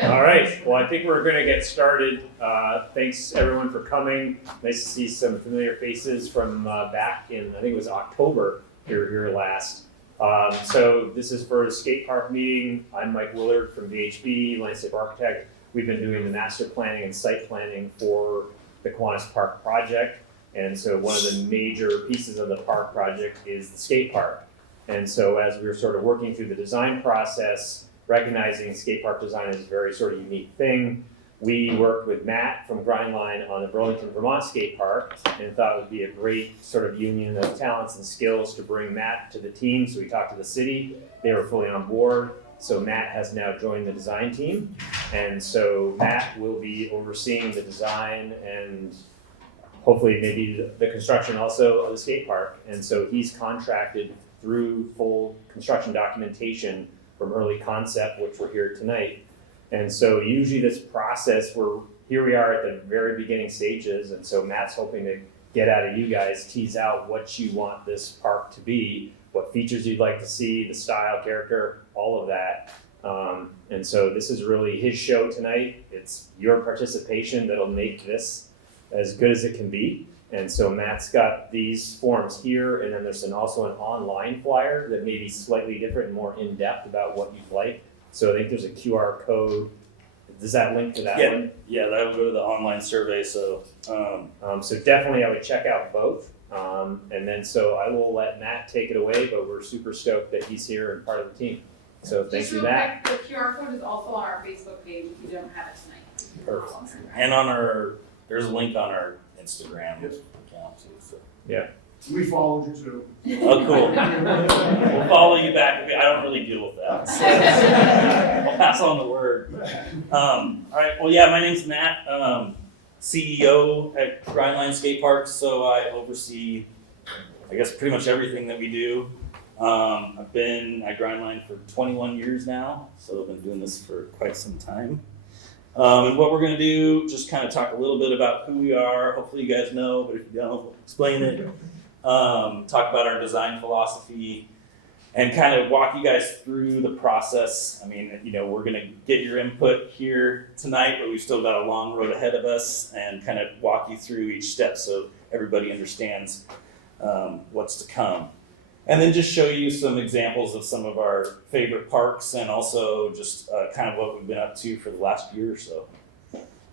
All right, well, I think we're going to get started. Thanks everyone for coming. Nice to see some familiar faces from back in, I think it was October, here last. So this is for the skate park meeting. I'm Mike Willard from VHB, landscape architect. We've been doing the master planning and site planning for the Kiwanis Park project. And so one of the major pieces of the park project is the skate park. And so as we were sort of working through the design process, recognizing skate park design is a very sort of unique thing, we worked with Matt from Grindline on the Burlington, Vermont skate park and thought it would be a great sort of union of talents and skills to bring Matt to the team. So we talked to the city, they were fully on board. So Matt has now joined the design team. And so Matt will be overseeing the design and hopefully maybe the construction also of the skate park. And so he's contracted through full construction documentation from early concept, which we're here tonight. And so usually this process, here we are at the very beginning stages. And so Matt's hoping to get out of you guys, tease out what you want this park to be, what features you'd like to see, the style, character, all of that. And so this is really his show tonight. It's your participation that'll make this as good as it can be. And so Matt's got these forms here, and then there's also an online flyer that may be slightly different and more in-depth about what you'd like. So I think there's a QR code. Does that link to that one? Yeah, that will go to the online survey. So, so definitely I would check out both. And then so I will let Matt take it away, but we're super stoked that he's here and part of the team. So thank you, Matt. Quick, the QR code is also on our Facebook page if you don't have it tonight. perfect. And there's a link on our Instagram account too. So. Yeah. We followed you too. Oh, cool. We'll follow you back. I don't really deal with that. So I'll pass on the word. All right. Well, yeah, my name's Matt, CEO at Grindline Skateparks. So I oversee, I guess, pretty much everything that we do. I've been at Grindline for 21 years now, so I've been doing this for quite some time. And what we're going to do, just kind of talk a little bit about who we are. Hopefully you guys know, but if you don't, we'll explain it. Talk about our design philosophy and kind of walk you guys through the process. I mean, we're going to get your input here tonight, but we've still got a long road ahead of us and kind of walk you through each step so everybody understands what's to come. And then just show you some examples of some of our favorite parks and also just kind of what we've been up to for the last year or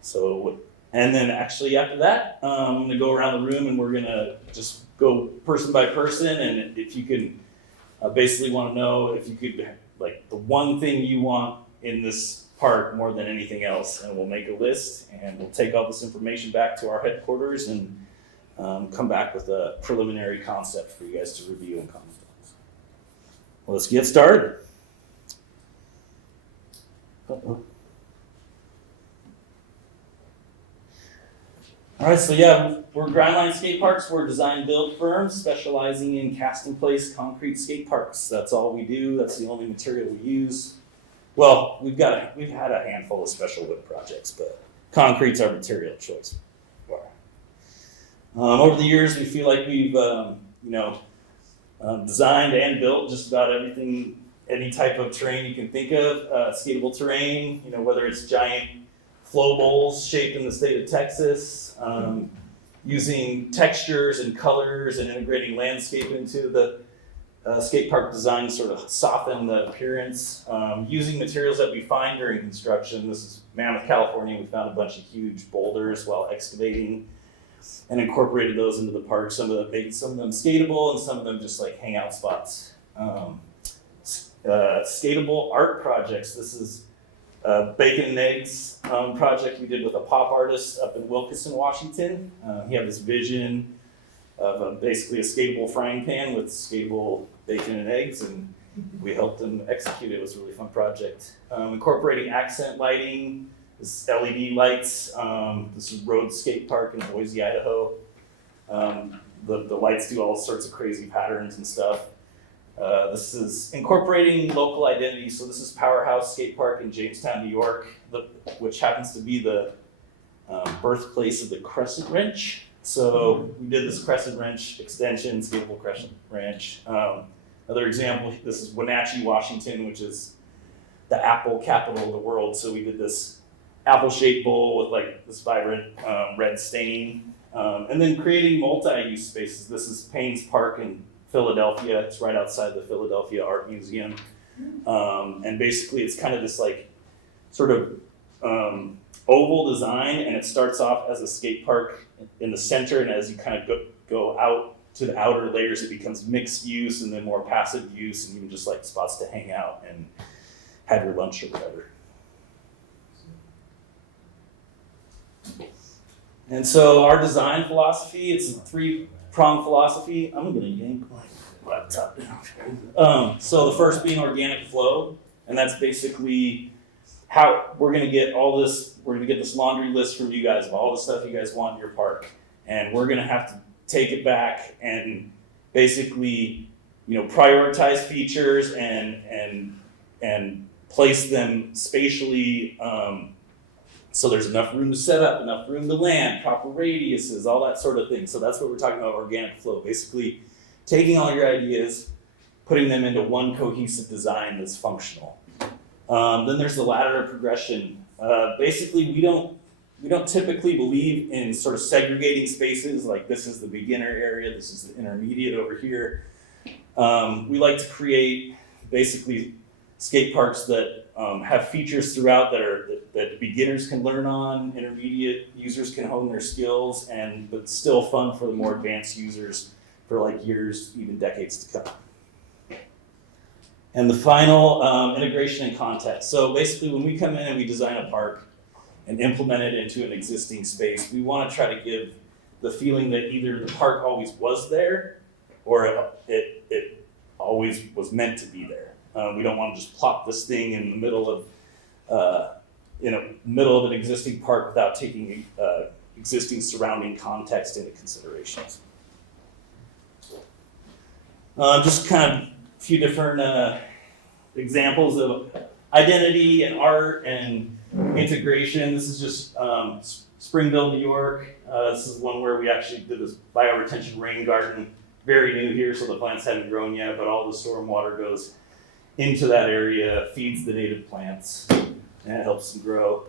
so. And then actually after that, I'm gonna go around the room and we're gonna just go person by person. And if you can basically wanna know if you could, like the one thing you want in this park more than anything else, and we'll make a list and we'll take all this information back to our headquarters and come back with a preliminary concept for you guys to review and comment on. Well, let's get started. All right, so yeah, we're Grindline Skateparks. We're a design build firm specializing in cast in place concrete skate parks. That's all we do. That's the only material we use. Well, we've had a handful of special wood projects, but concrete's our material of choice. Over the years, we feel like we've, designed and built just about everything, any type of terrain you can think of, skatable terrain, whether it's giant flow bowls shaped in the state of Texas, using textures and colors and integrating landscape into the skate park design to sort of soften the appearance, using materials that we find during construction. This is Mammoth, California. We found a bunch of huge boulders while excavating and incorporated those into the park. Some of them skatable and some of them just like hangout spots. Skatable art projects. This is a bacon and eggs project we did with a pop artist up in Wilkinson, Washington. He had this vision of basically a skatable frying pan with skatable bacon and eggs, and we helped him execute it. It was a really fun project. Incorporating accent lighting. This is LED lights. This is Road Skate Park in Boise, Idaho. The lights do all sorts of crazy patterns and stuff. This is incorporating local identity. So this is Powerhouse Skate Park in Jamestown, New York, which happens to be the birthplace of the crescent wrench. So we did this crescent wrench extension, skatable crescent wrench. Another example, this is Wenatchee, Washington, which is the apple capital of the world. So we did this apple-shaped bowl with like this vibrant red stain. And then creating multi-use spaces. This is Payne's Park in Philadelphia. It's right outside the Philadelphia Art Museum. And basically it's kind of this like sort of oval design, and it starts off as a skate park in the center, and as you kind of go out to the outer layers, it becomes mixed use and then more passive use, and even just like spots to hang out and have your lunch or whatever. And so our design philosophy, it's a three-pronged philosophy. I'm gonna yank my laptop down. So the first being organic flow, and that's basically how we're gonna get all this, we're gonna get this laundry list from you guys of all the stuff you guys want in your park. And we're gonna have to take it back and basically, prioritize features and place them spatially, so there's enough room to set up, enough room to land, proper radiuses, all that sort of thing. So that's what we're talking about, organic flow. Basically, taking all your ideas, putting them into one cohesive design that's functional. Then there's the ladder of progression. Basically, we don't typically believe in sort of segregating spaces, like this is the beginner area, this is the intermediate over here. We like to create basically skate parks that have features throughout that beginners can learn on, intermediate users can hone their skills, but still fun for the more advanced users for like years, even decades to come. And the final, integration and context. So basically when we come in and we design a park and implement it into an existing space, we want to try to give the feeling that either the park always was there or it always was meant to be there. We don't want to just plop this thing in the middle of an existing park without taking existing surrounding context into considerations. Just kind of a few different examples of identity and art and integration. This is just Springville, New York. This is one where we actually did this bioretention rain garden. Very new here, so the plants haven't grown yet, but all the storm water goes into that area, feeds the native plants, and it helps them grow.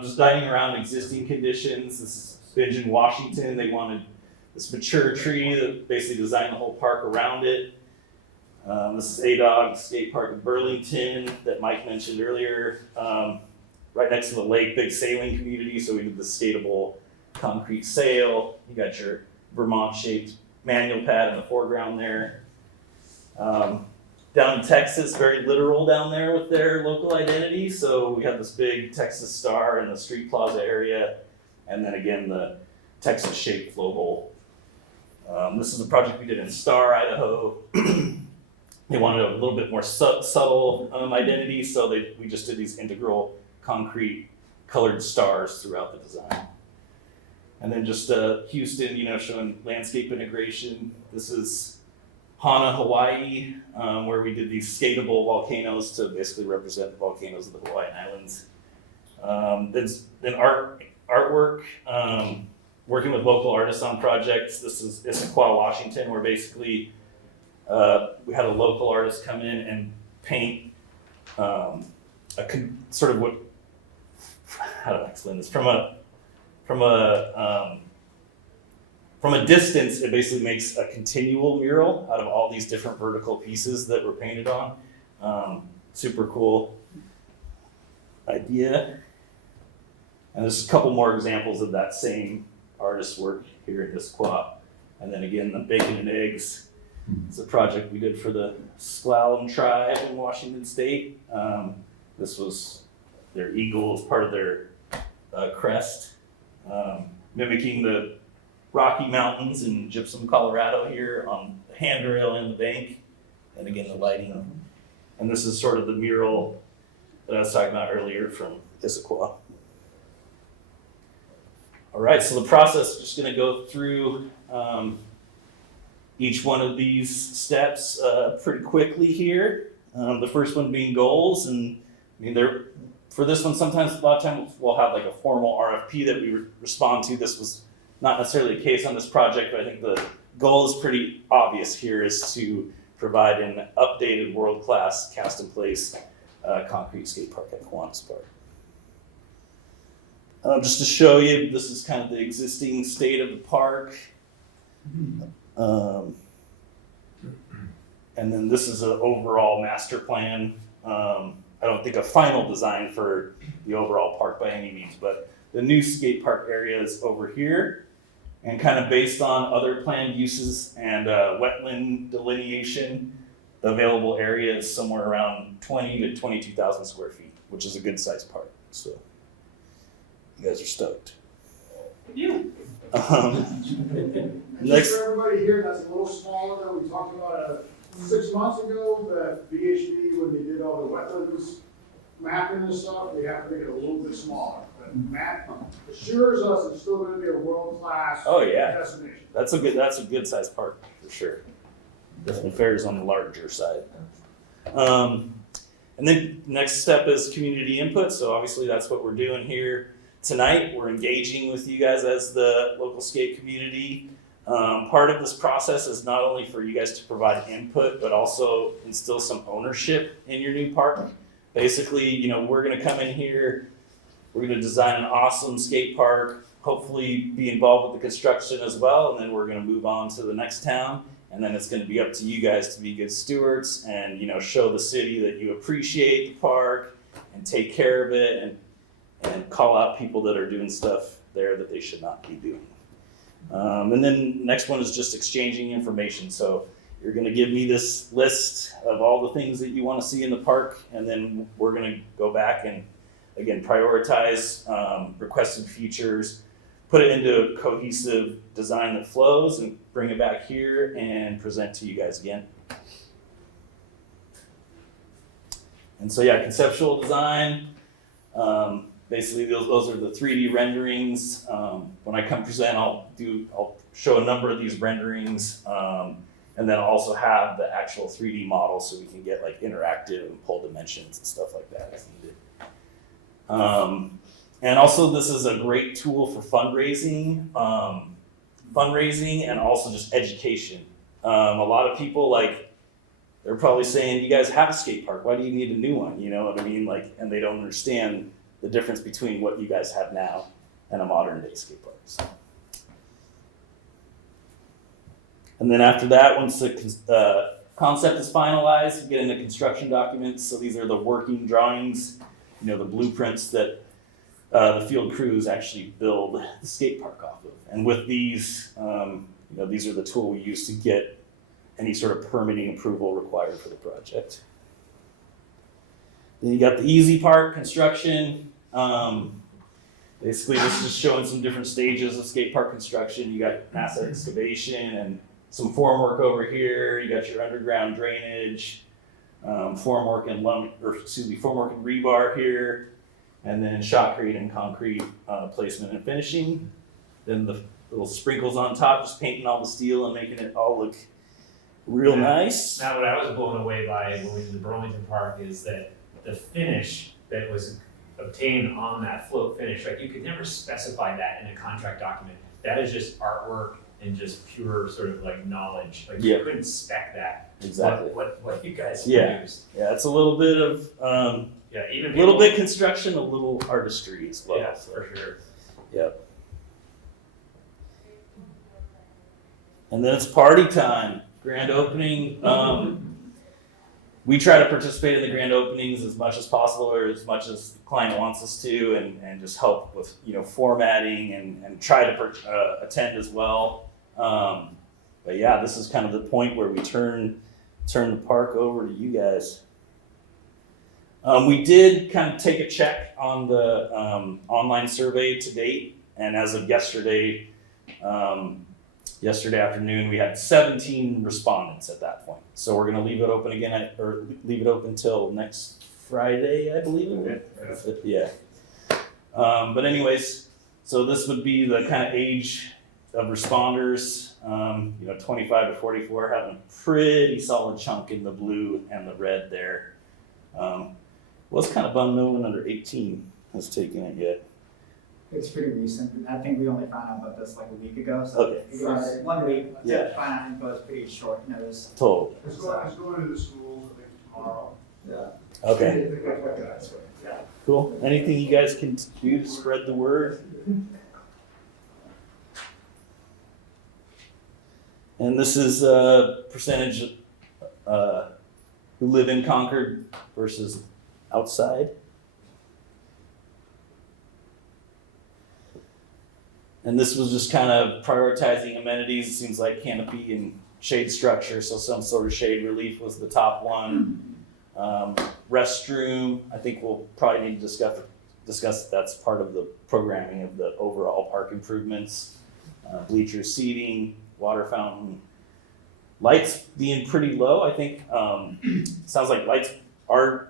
Just dining around existing conditions. This is Binge in Washington. They wanted this mature tree that basically designed the whole park around it. This is A-Dog Skate Park in Burlington that Mike mentioned earlier. Right next to the lake, big sailing community, so we did the skatable concrete sail. You got your Vermont-shaped manual pad in the foreground there. Down in Texas, very literal down there with their local identity. So we have this big Texas star in the street plaza area, and then again the Texas-shaped flow bowl. This is a project we did in Star, Idaho. They wanted a little bit more subtle identity, so we just did these integral concrete colored stars throughout the design. And then just Houston, showing landscape integration. This is Hana, Hawaii, where we did these skatable volcanoes to basically represent the volcanoes of the Hawaiian Islands. Then artwork, working with local artists on projects. This is Issaquah, Washington, where basically we had a local artist come in and paint how do I explain this? From a distance, it basically makes a continual mural out of all these different vertical pieces that were painted on. Super cool idea. And there's a couple more examples of that same artist's work here in Issaquah. And then again, the bacon and eggs. It's a project we did for the Sklallam tribe in Washington State. This was their eagle as part of their crest, mimicking the Rocky Mountains in Gypsum, Colorado here on the handrail and the bank, and again the lighting. And this is sort of the mural that I was talking about earlier from Issaquah. All right, so the process, just gonna go through each one of these steps pretty quickly here. The first one being goals, and for this one, sometimes a lot of times we'll have like a formal RFP that we respond to. This was not necessarily the case on this project, but I think the goal is pretty obvious here, is to provide an updated world-class cast-in-place concrete skate park at Kiwanis Park. Just to show you, this is kind of the existing state of the park. And then this is an overall master plan. I don't think a final design for the overall park by any means, but the new skate park area is over here, and kind of based on other planned uses and wetland delineation, the available area is somewhere around 20 to 22,000 square feet, which is a good sized park. So you guys are stoked. Next. Just for everybody here, that's a little smaller than we talked about 6 months ago, that VHB, when they did all the wetlands mapping and stuff, they have to make it a little bit smaller. But Matt assures us it's still gonna be a world-class Oh yeah, destination. that's a good sized park for sure. Definitely fares on the larger side. And then next step is community input. So obviously that's what we're doing here tonight. We're engaging with you guys as the local skate community. Part of this process is not only for you guys to provide input, but also instill some ownership in your new park. Basically, you know, we're gonna come in here, we're gonna design an awesome skate park, hopefully be involved with the construction as well, and then we're gonna move on to the next town. And then it's gonna be up to you guys to be good stewards and, you know, show the city that you appreciate the park and take care of it and call out people that are doing stuff there that they should not be doing. And then next one is just exchanging information. So you're gonna give me this list of all the things that you wanna see in the park, and then we're gonna go back and, again, prioritize requested features, put it into a cohesive design that flows, and bring it back here and present to you guys again. And so yeah, conceptual design, basically those are the 3D renderings. When I come present, I'll show a number of these renderings, and then I'll also have the actual 3D model so we can get like interactive and pull dimensions and stuff like that as needed. And also this is a great tool for fundraising and also just education. A lot of people, like, they're probably saying, you guys have a skate park, why do you need a new one? You know what I mean? Like, and they don't understand the difference between what you guys have now and a modern day skate park. So. And then after that, once the concept is finalized, we get into construction documents. So these are the working drawings, you know, the blueprints that the field crews actually build the skate park off of. And with these, you know, these are the tool we use to get any sort of permitting approval required for the project. Then you got the easy part, construction. Basically, this is showing some different stages of skate park construction. You got mass excavation and some formwork over here. You got your underground drainage, formwork and rebar here, and then shotcrete and concrete placement and finishing. Then the little sprinkles on top, just painting all the steel and making it all look real nice. Now, what I was blown away by when we did the Burlington Park is that the finish that was obtained on that float finish, like, you could never specify that in a contract document. That is just artwork and just pure sort of like knowledge. Like, you couldn't spec that. Exactly. What you guys produced. Yeah, it's a little bit of even a little bit construction, a little artistry as well. Yeah, for sure. Yep. And then it's party time. Grand opening. We try to participate in the grand openings as much as possible, or as much as the client wants us to, and just help with, you know, formatting and try to attend as well. But yeah, this is kind of the point where we turn the park over to you guys. We did kind of take a check on the online survey to date, and as of yesterday afternoon, we had 17 respondents at that point. So we're gonna leave it open again, or leave it open till next Friday, I believe. Yeah. But anyways, so this would be the kind of age of responders. 25 to 44, having a pretty solid chunk in the blue and the red there. Was kind of bummed no one under 18 has taken it yet. It's pretty recent. I think we only found out about this like a week ago. So Okay. it was 1 week. Yeah. To find out info is pretty short notice. Total. It's going to the schools, I think, tomorrow. Yeah. Okay. Cool. Anything you guys can do to spread the word? And this is a percentage who live in Concord versus outside. And this was just kind of prioritizing amenities. It seems like canopy and shade structure, so some sort of shade relief was the top one. Restroom, I think we'll probably need to discuss that's part of the programming of the overall park improvements. Bleacher seating, water fountain, lights being pretty low. I think sounds like lights are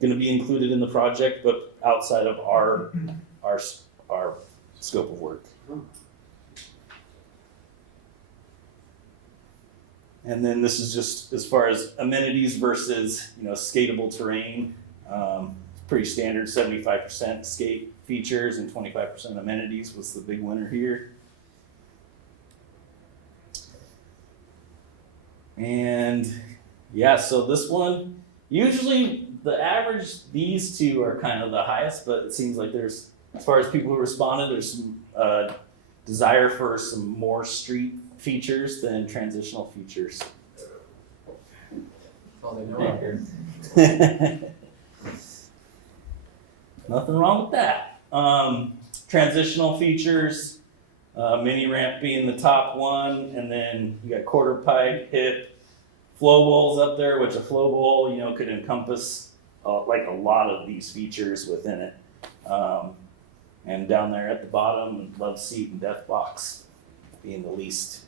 going to be included in the project, but outside of our scope of work. And then this is just as far as amenities versus, skatable terrain. Pretty standard, 75% skate features and 25% amenities was the big winner here. And yeah, so this one, usually the average, these two are kind of the highest, but it seems like there's, as far as people who responded, there's some desire for some more street features than transitional features. That's all they know out here. Nothing wrong with that. Transitional features, mini ramp being the top one, and then you got quarter pipe, hip, flow bowls up there, which a flow bowl, could encompass like a lot of these features within it. And down there at the bottom, love seat and death box being the least.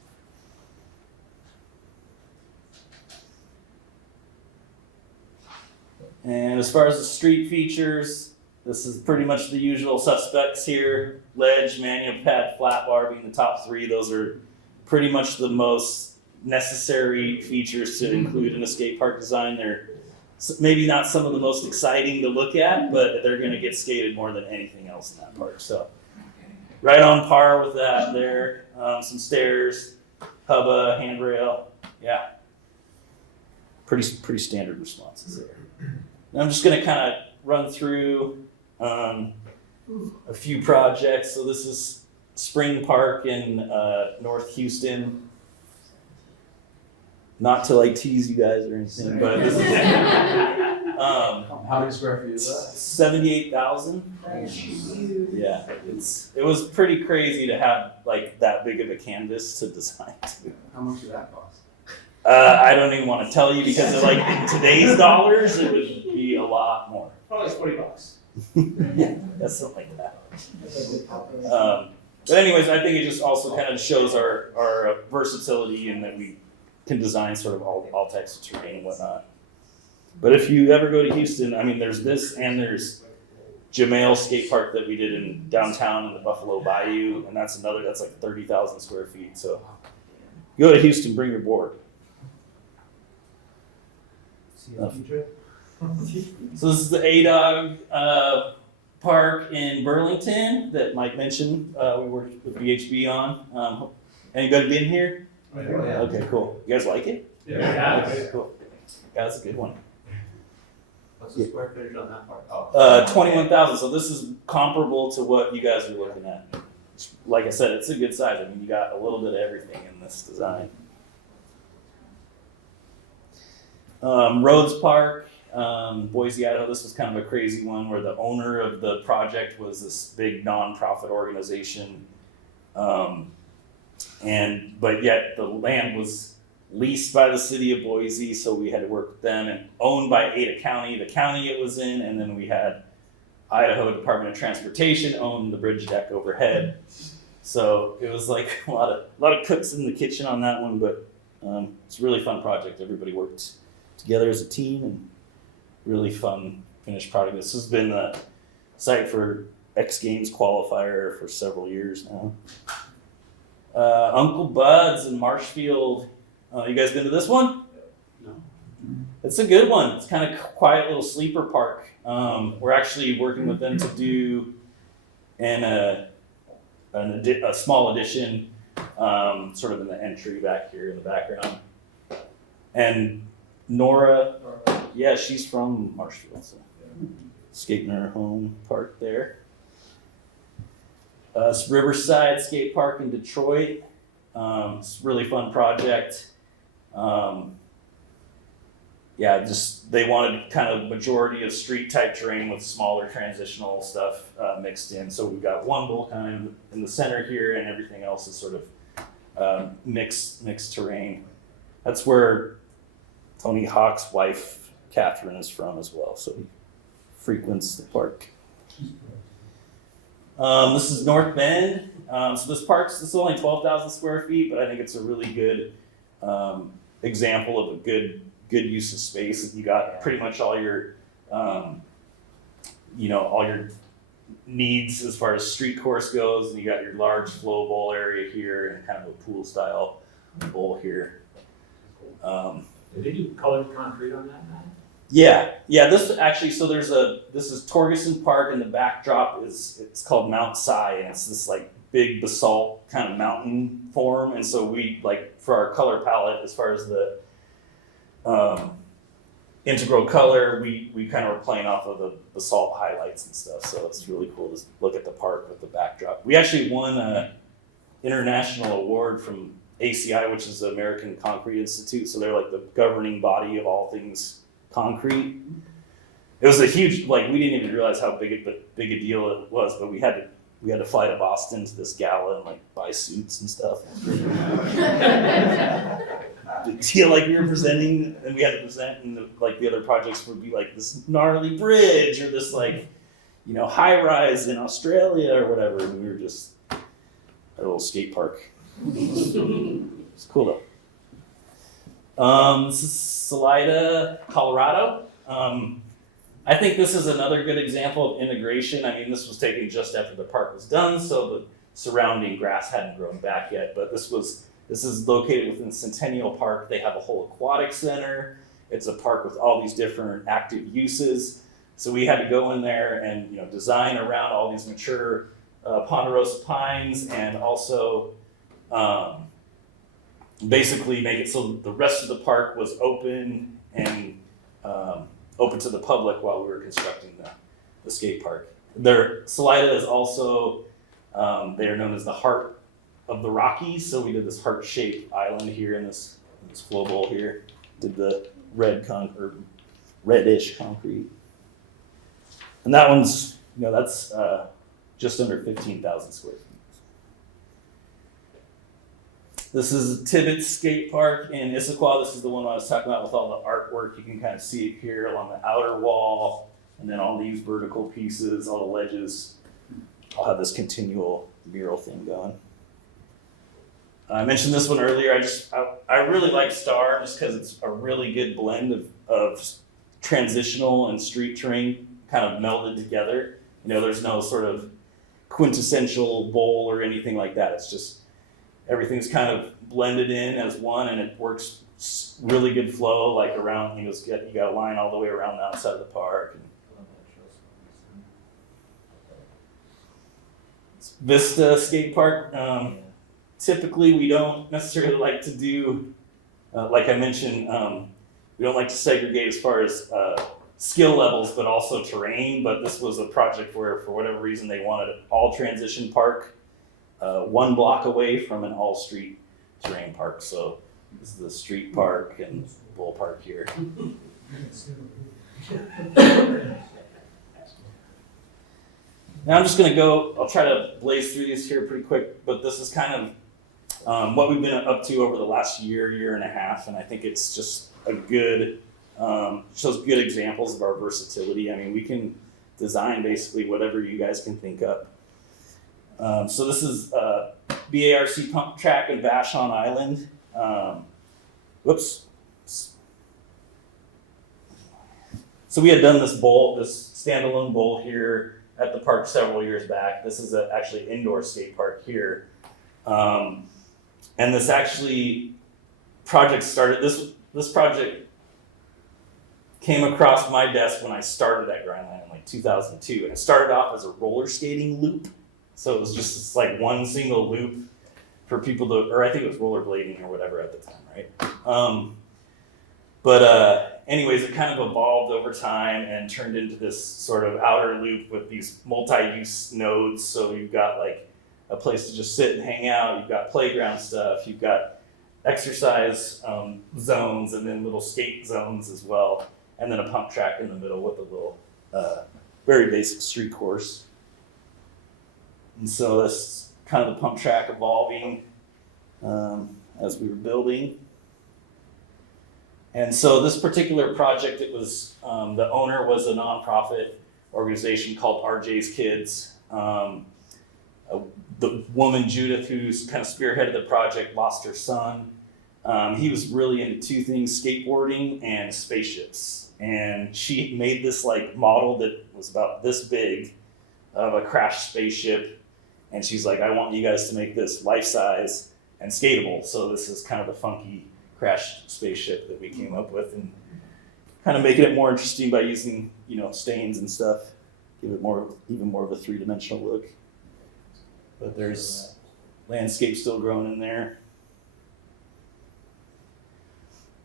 And as far as the street features, this is pretty much the usual suspects here. Ledge, manual pad, flat bar being the top three. Those are pretty much the most necessary features to include in a skate park design. They're maybe not some of the most exciting to look at, but they're going to get skated more than anything else in that park. So right on par with that there. Some stairs, hubba, handrail. Yeah. Pretty standard responses there. And I'm just going to kind of run through a few projects. So this is Spring Park in North Houston. Not to like tease you guys or anything, but this is how many square feet is that? 78,000. Yeah, it was pretty crazy to have like that big of a canvas to design. How much did that cost? I don't even want to tell you because of, like in today's dollars, it would be a lot more. Probably $20. Yeah, that's something like that. But anyways, I think it just also kind of shows our versatility in that we can design sort of all types of terrain and whatnot. But if you ever go to Houston, I mean, there's this and there's Jamale Skate Park that we did in downtown in the Buffalo Bayou, and that's like 30,000 square feet. So you go to Houston, bring your board. So this is the A-Dog Park in Burlington that Mike mentioned we worked with BHB on. Anybody been here? Oh, yeah. Okay, cool. You guys like it? Yeah. Okay, cool. Yeah, that's a good one. What's the square footage on that part? Oh. 21,000. So this is comparable to what you guys are looking at. Like I said, it's a good size. I mean, you got a little bit of everything in this design. Rhodes Park, Boise, Idaho. This was kind of a crazy one where the owner of the project was this big nonprofit organization. But yet the land was leased by the city of Boise, so we had to work with them, and owned by Ada County, the county it was in, and then we had Idaho Department of Transportation owned the bridge deck overhead. So it was like a lot of cooks in the kitchen on that one, but it's a really fun project. Everybody worked together as a team, and really fun finished product. This has been the site for X Games qualifier for several years now. Uncle Bud's in Marshfield. You guys been to this one? No. It's a good one. It's kind of quiet little sleeper park. We're actually working with them to do a small addition, sort of in the entry back here in the background. And Nora, Yeah, she's from Marshfield, so skating her home park there. It's Riverside Skate Park in Detroit. It's a really fun project. Yeah, just they wanted kind of majority of street type terrain with smaller transitional stuff mixed in. So we've got one bowl kind of in the center here, and everything else is sort of mixed terrain. That's where Tony Hawk's wife Catherine is from as well. So he frequents the park. This is North Bend. So this is only 12,000 square feet, but I think it's a really good example of a good use of space. You got pretty much all your, all your needs as far as street course goes, and you got your large flow bowl area here and kind of a pool style bowl here. Did they do colored concrete on that, Matt? Yeah. This actually, so this is Torgerson Park, and the backdrop it's called Mount Si, and it's this like big basalt kind of mountain form. And so we like for our color palette, as far as the integral color, we kind of were playing off of the basalt highlights and stuff. So it's really cool to look at the park with the backdrop. We actually won an international award from ACI, which is the American Concrete Institute. So they're like the governing body of all things concrete. It was a huge, like, we didn't even realize how big a deal it was, but we had to fly to Boston to this gala and like buy suits and stuff. Feel like we were presenting, and we had to present, and the other projects would be like this gnarly bridge or this like, high rise in Australia or whatever, and we were just at a little skate park. It's cool though. This is Salida, Colorado. I think this is another good example of integration. I mean, this was taken just after the park was done, so the surrounding grass hadn't grown back yet, but this is located within Centennial Park. They have a whole aquatic center. It's a park with all these different active uses. So we had to go in there and design around all these mature ponderosa pines, and also basically make it so the rest of the park was open and open to the public while we were constructing the skate park. Salida is also, they are known as the heart of the Rockies, so we did this heart-shaped island here in this flow bowl here. Did the reddish concrete. And that one's, that's just under 15,000 square feet. This is Tibbetts Skate Park in Issaquah. This is the one I was talking about with all the artwork. You can kind of see it here along the outer wall, and then all these vertical pieces, all the ledges. I'll have this continual mural thing going. I mentioned this one earlier. I really like Star just because it's a really good blend of transitional and street terrain kind of melded together. There's no sort of quintessential bowl or anything like that. It's just everything's kind of blended in as one, and it works really good flow, like around, you got a line all the way around the outside of the park. Vista Skate Park. Typically, we don't necessarily like to do, like I mentioned, we don't like to segregate as far as skill levels, but also terrain. But this was a project where, for whatever reason, they wanted an all transition park, 1 block away from an all street terrain park. So this is the street park and bull park here. Now I'm just going to I'll try to blaze through these here pretty quick, but this is kind of what we've been up to over the last year and a half, and I think it's just a good, shows good examples of our versatility. I mean, we can design basically whatever you guys can think of. So this is BARC Pump Track in Vashon Island. Whoops. So we had done this standalone bowl here at the park several years back. This is actually an indoor skate park here. And this actually project started, this project came across my desk when I started at Grindline in like 2002. And it started off as a roller skating loop. So it was just this, like one single loop for people to, or I think it was rollerblading or whatever at the time, right? But anyways, it kind of evolved over time and turned into this sort of outer loop with these multi-use nodes. So you've got like a place to just sit and hang out. You've got playground stuff. You've got exercise zones and then little skate zones as well. And then a pump track in the middle with a little very basic street course. And so that's kind of the pump track evolving as we were building. And so this particular project, it was, the owner was a nonprofit organization called RJ's Kids. The woman, Judith, who's kind of spearheaded the project, lost her son. He was really into two things, skateboarding and spaceships. And she made this like model that was about this big of a crashed spaceship. And she's like, I want you guys to make this life-size and skatable. So this is kind of the funky crashed spaceship that we came up with, and kind of making it more interesting by using, stains and stuff, give it even more of a three-dimensional look. But there's landscape still growing in there.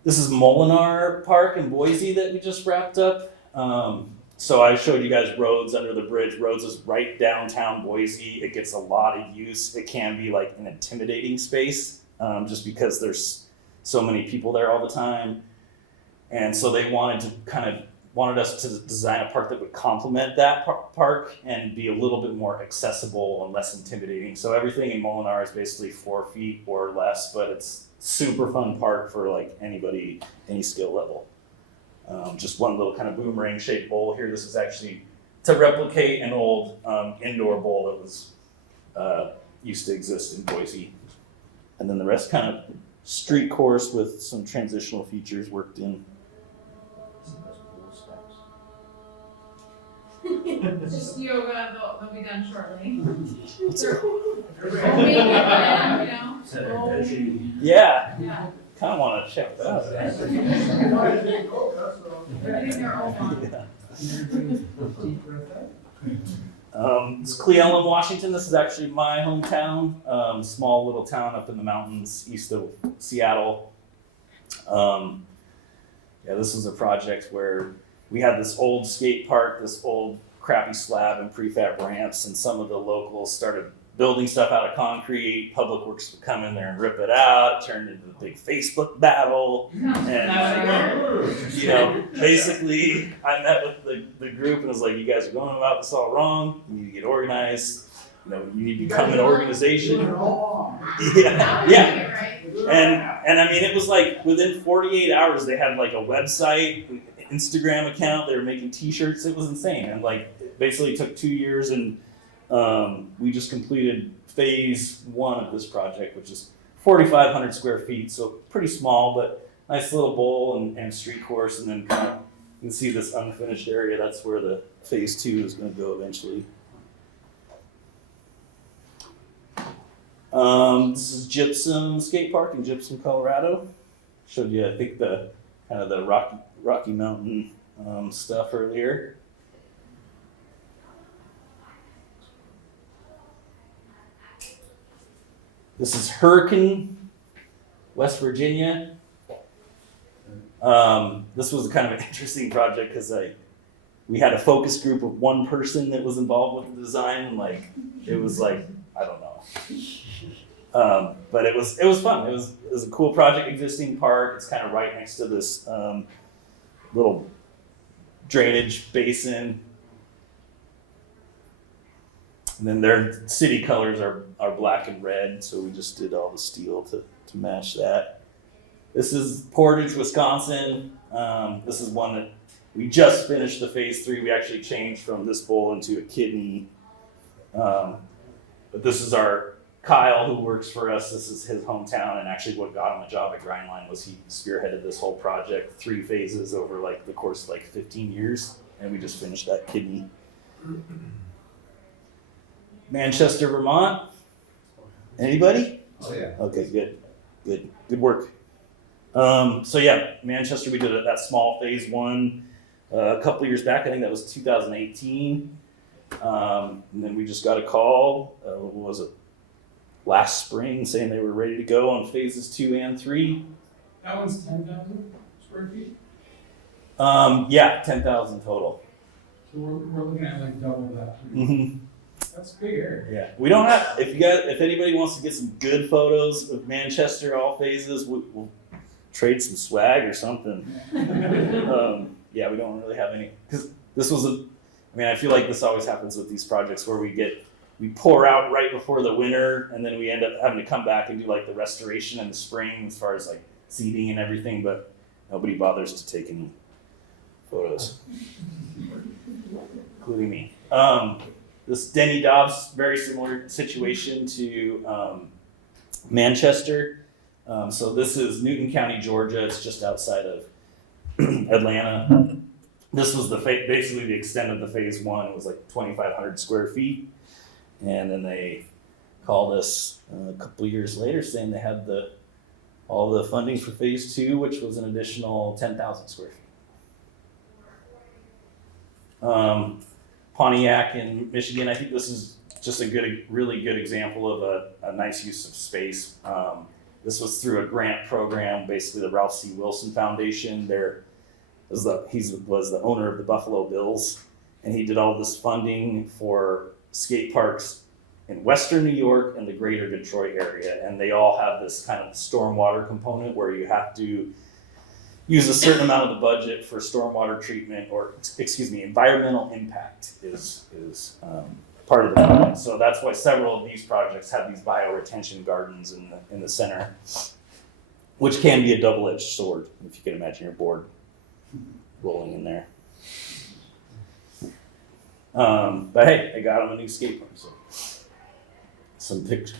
This is Molinar Park in Boise that we just wrapped up. So I showed you guys Rhodes under the bridge. Rhodes is right downtown Boise. It gets a lot of use. It can be like an intimidating space, just because there's so many people there all the time. And so they wanted us to design a park that would complement that park and be a little bit more accessible and less intimidating. So everything in Molinar is basically 4 feet or less, but it's super fun park for like anybody, any skill level. Just one little kind of boomerang shaped bowl here. This is actually to replicate an old indoor bowl that was used to exist in Boise. And then the rest kind of street course with some transitional features worked in. Just yoga, they'll be done shortly. Yeah, Yeah. kind of want to check that out. They're getting their own one. It's Cleveland, Washington. This is actually my hometown. Small little town up in the mountains east of Seattle. This was a project where we had this old skate park, this old crappy slab and prefab ramps, and some of the locals started building stuff out of concrete. Public Works would come in there and rip it out. It turned into a big Facebook battle. And, basically I met with the group and was like, you guys are going about this all wrong. You need to get organized. You need to become an organization. Yeah. And I mean, it was like within 48 hours, they had like a website, an Instagram account. They were making t-shirts. It was insane. And like, it basically took 2 years, and we just completed phase 1 of this project, which is 4,500 square feet. So pretty small, but nice little bowl and street course. And then kind of, you can see this unfinished area. That's where the phase 2 is going to go eventually. This is Gypsum Skate Park in Gypsum, Colorado. Showed you, I think, the kind of the Rocky Mountain stuff earlier. This is Hurricane, West Virginia. This was kind of an interesting project because we had a focus group of one person that was involved with the design, and it was I don't know. But it was fun. It was a cool project, existing park. It's kind of right next to this little drainage basin. And then their city colors are black and red, so we just did all the steel to match that. This is Portage, Wisconsin. This is one that we just finished the phase 3. We actually changed from this bowl into a kidney. But this is our Kyle, who works for us. This is his hometown, and actually what got him a job at Grindline was he spearheaded this whole project, 3 phases over the course of 15 years, and we just finished that kidney. Manchester, Vermont. Anybody? Oh yeah. Okay, good work. So yeah, Manchester, we did that small phase 1 a couple years back. I think that was 2018. And then we just got a call, what was it, last spring, saying they were ready to go on phases 2 and 3. That one's 10,000 square feet? Yeah, 10,000 total. So we're looking at like double that. Mm-hmm. That's a big area. Yeah, we don't have. If anybody wants to get some good photos of Manchester all phases, we'll trade some swag or something. Yeah, we don't really have any because this was a. I mean, I feel like this always happens with these projects where we pour out right before the winter, and then we end up having to come back and do like the restoration in the spring as far as like seeding and everything, but nobody bothers to take any photos, including me. This Denny Dobbs, very similar situation to Manchester. So this is Newton County, Georgia. It's just outside of Atlanta. This was basically the extent of the phase one. It was like 2,500 square feet. And then they called us a couple of years later saying they had all the funding for phase two, which was an additional 10,000 square feet. Pontiac in Michigan, I think this is just a really good example of a nice use of space. This was through a grant program, basically the Ralph C. Wilson Foundation. He was the owner of the Buffalo Bills, and he did all this funding for skate parks in Western New York and the greater Detroit area. And they all have this kind of stormwater component where you have to use a certain amount of the budget for stormwater treatment, or environmental impact is part of the funding. So that's why several of these projects have these bioretention gardens in the center, which can be a double-edged sword if you can imagine your board rolling in there. But hey, I got him a new skateboard. So some pictures,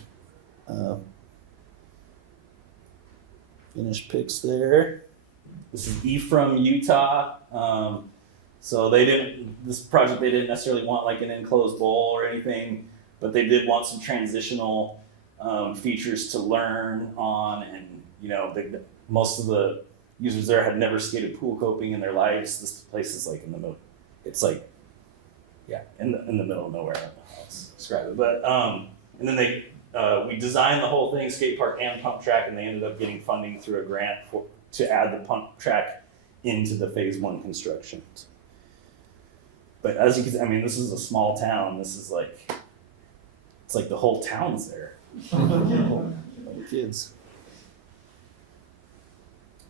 finished pics there. This is Ephraim, Utah. So this project they didn't necessarily want like an enclosed bowl or anything, but they did want some transitional features to learn on, and most of the users there had never skated pool coping in their lives. This place is like in the middle. It's like, yeah, in the middle of nowhere. I don't know how to describe it, but and then we designed the whole thing, skate park and pump track, and they ended up getting funding through a grant to add the pump track into the phase one construction. But as you can see, I mean, this is a small town. This is it's like the whole town's there. All the kids.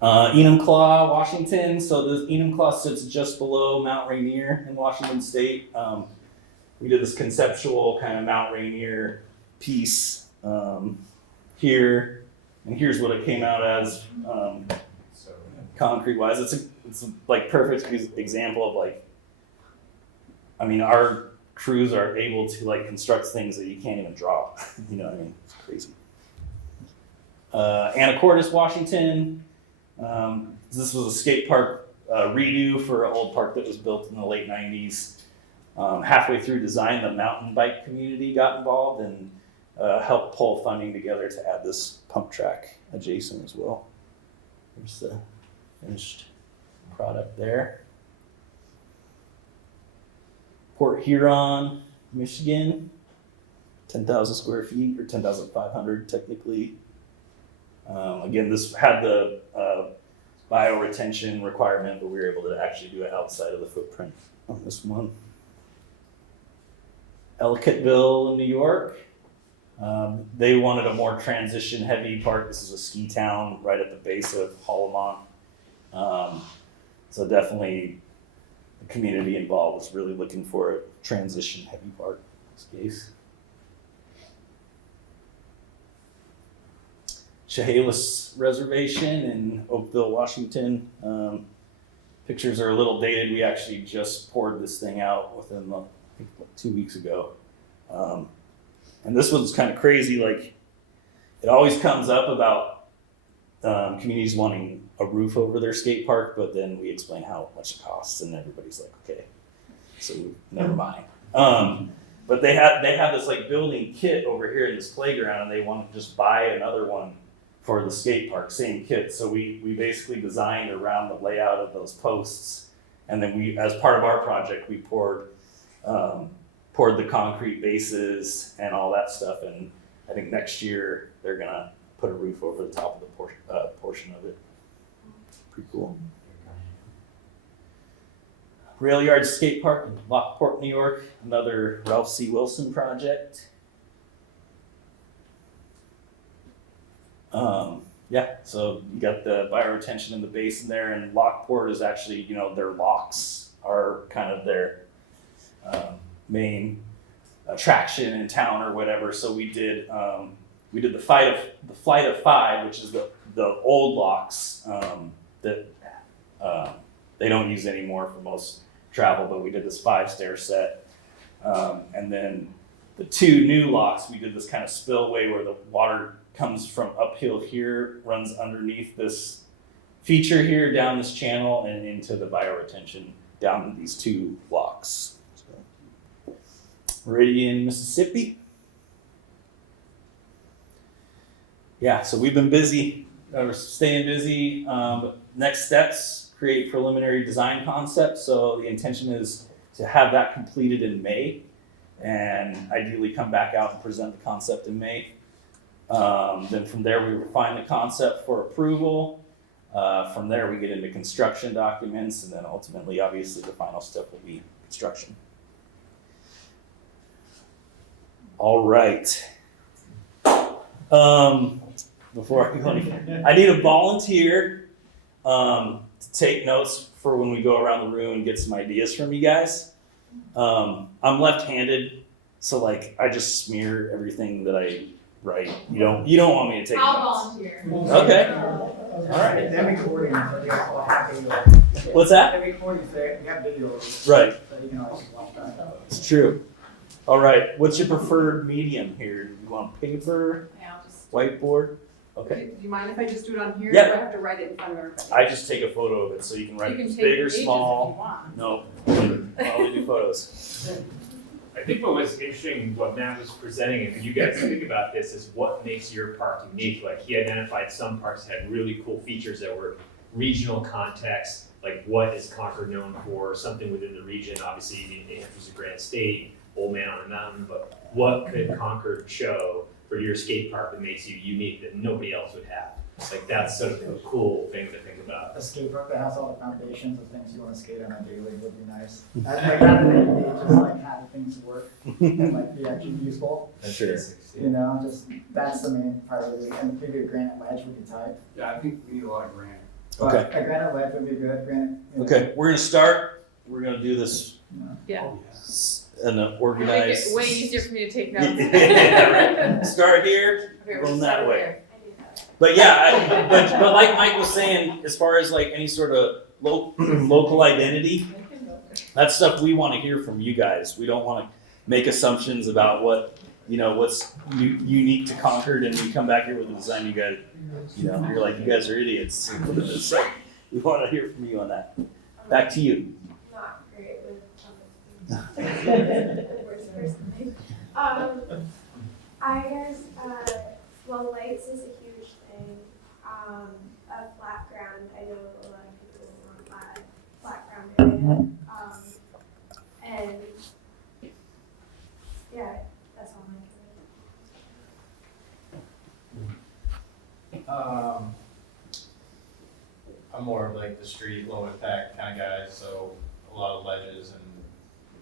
Enumclaw, Washington. So the Enumclaw sits just below Mount Rainier in Washington State. We did this conceptual kind of Mount Rainier piece here, and here's what it came out as concrete-wise. It's a like perfect example of our crews are able to construct things that you can't even draw. You know what I mean? It's crazy. Anacortes, Washington. This was a skate park redo for an old park that was built in the late 90s. Halfway through design, the mountain bike community got involved and helped pull funding together to add this pump track adjacent as well. Here's the finished product there. Port Huron, Michigan, 10,000 square feet, or 10,500 technically. Again, this had the bioretention requirement, but we were able to actually do it outside of the footprint on this one. Ellicottville, New York. They wanted a more transition-heavy park. This is a ski town right at the base of Holloman. So definitely the community involved was really looking for a transition-heavy park in this case. Chehalis Reservation in Oakville, Washington. Pictures are a little dated. We actually just poured this thing out within I think 2 weeks ago. And this one's kind of crazy. It always comes up about communities wanting a roof over their skate park, but then we explain how much it costs, and everybody's like, okay, so never mind. But they have this building kit over here in this playground, and they want to just buy another one for the skate park, same kit. So we basically designed around the layout of those posts, and then we, as part of our project, we poured the concrete bases and all that stuff. And I think next year they're gonna put a roof over the top of the portion of it. Pretty cool. Rail Yard Skate Park in Lockport, New York, another Ralph C. Wilson project. Yeah, so you got the bioretention in the basin there, and Lockport is actually, their locks are kind of their main attraction in town or whatever. So we did the flight of five, which is the old locks that they don't use anymore for most travel, but we did this 5-stair set, and then the 2 new locks, we did this kind of spillway where the water comes from uphill here, runs underneath this feature here, down this channel, and into the bioretention down to these 2 locks. So, Meridian, Mississippi. Yeah, so we've been busy, we're staying busy. Next steps, create preliminary design concept. So the intention is to have that completed in May, and ideally come back out and present the concept in May. Then from there, we refine the concept for approval. From there, we get into construction documents, and then ultimately, obviously, the final step will be construction. All right. Before I go any further, I need a volunteer to take notes for when we go around the room and get some ideas from you guys. I'm left-handed, so I just smear everything that I write. You don't want me to take I'll notes. volunteer. Okay. All right. They're recording, so you guys will have video. What's that? They're recording, so you have video. Right. So you can always watch that. It's true. All right. What's your preferred medium here? You want paper, Yeah, I'll just. whiteboard? Okay. Do you mind if I just do it on here? Yeah. Or do I have to write it in front of everybody? I just take a photo of it so you can write You can it take big or pages if you small. want. No, I only do photos. I think what was interesting, what Matt was presenting, and you guys think about this, is what makes your park unique. Like, he identified some parks had really cool features that were regional context, like what is Concord known for, something within the region. Obviously, Andrews a Grand State, Old Man on a Mountain, but what could Concord show for your skate park that makes you unique that nobody else would have? Like, that's sort of a cool thing to think about. A skate park that has all the foundations of things you want to skate on a daily would be nice. Rather than just have things work and be actually useful. Sure. That's the main priority. And maybe a granite ledge would be tight. Yeah, I think we need a lot of granite. Okay. But a granite ledge would be good. Granite. Okay, we're gonna start. We're gonna do this Yeah. in an Make organized. it way easier for me to take notes. Yeah, right. Start here, Okay, go we'll that start way. there. But yeah, but like Mike was saying, as far as any sort of local identity, that's stuff we want to hear from you guys. We don't want to make assumptions about what's unique to Concord, and we come back here with a design you guys, you're like, you guys are idiots. So we want to hear from you on that. Back to you. Not great with worst personally. I guess well, lights is a huge thing. A flat ground. I know a lot of people want flat ground area. And yeah, that's all my I'm more of the street, low impact kind of guy, so a lot of ledges and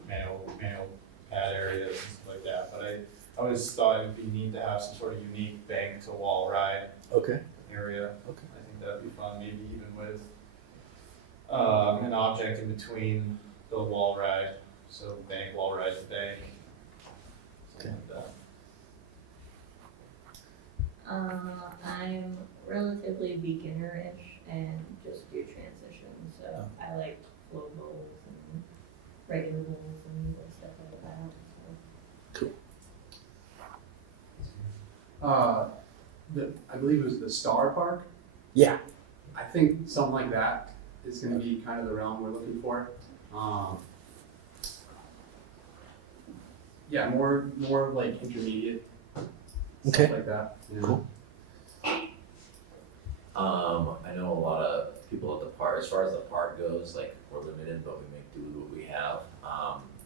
manual pad areas and stuff like that. But I always thought it would be neat to have some sort of unique bank to wall ride Okay. area. Okay. I think that'd be fun, maybe even with an object in between the wall ride, so bank, wall ride to bank, something like that. I'm relatively beginner-ish and just do transitions, so I like flow bowls and regular bowls and stuff like that. I believe it was the Star Park. Yeah. I think something like that is going to be kind of the realm we're looking for. Yeah, more intermediate. Okay. Stuff like that. Cool. I know a lot of people at the park, as far as the park goes, we're limited, but we make do with what we have.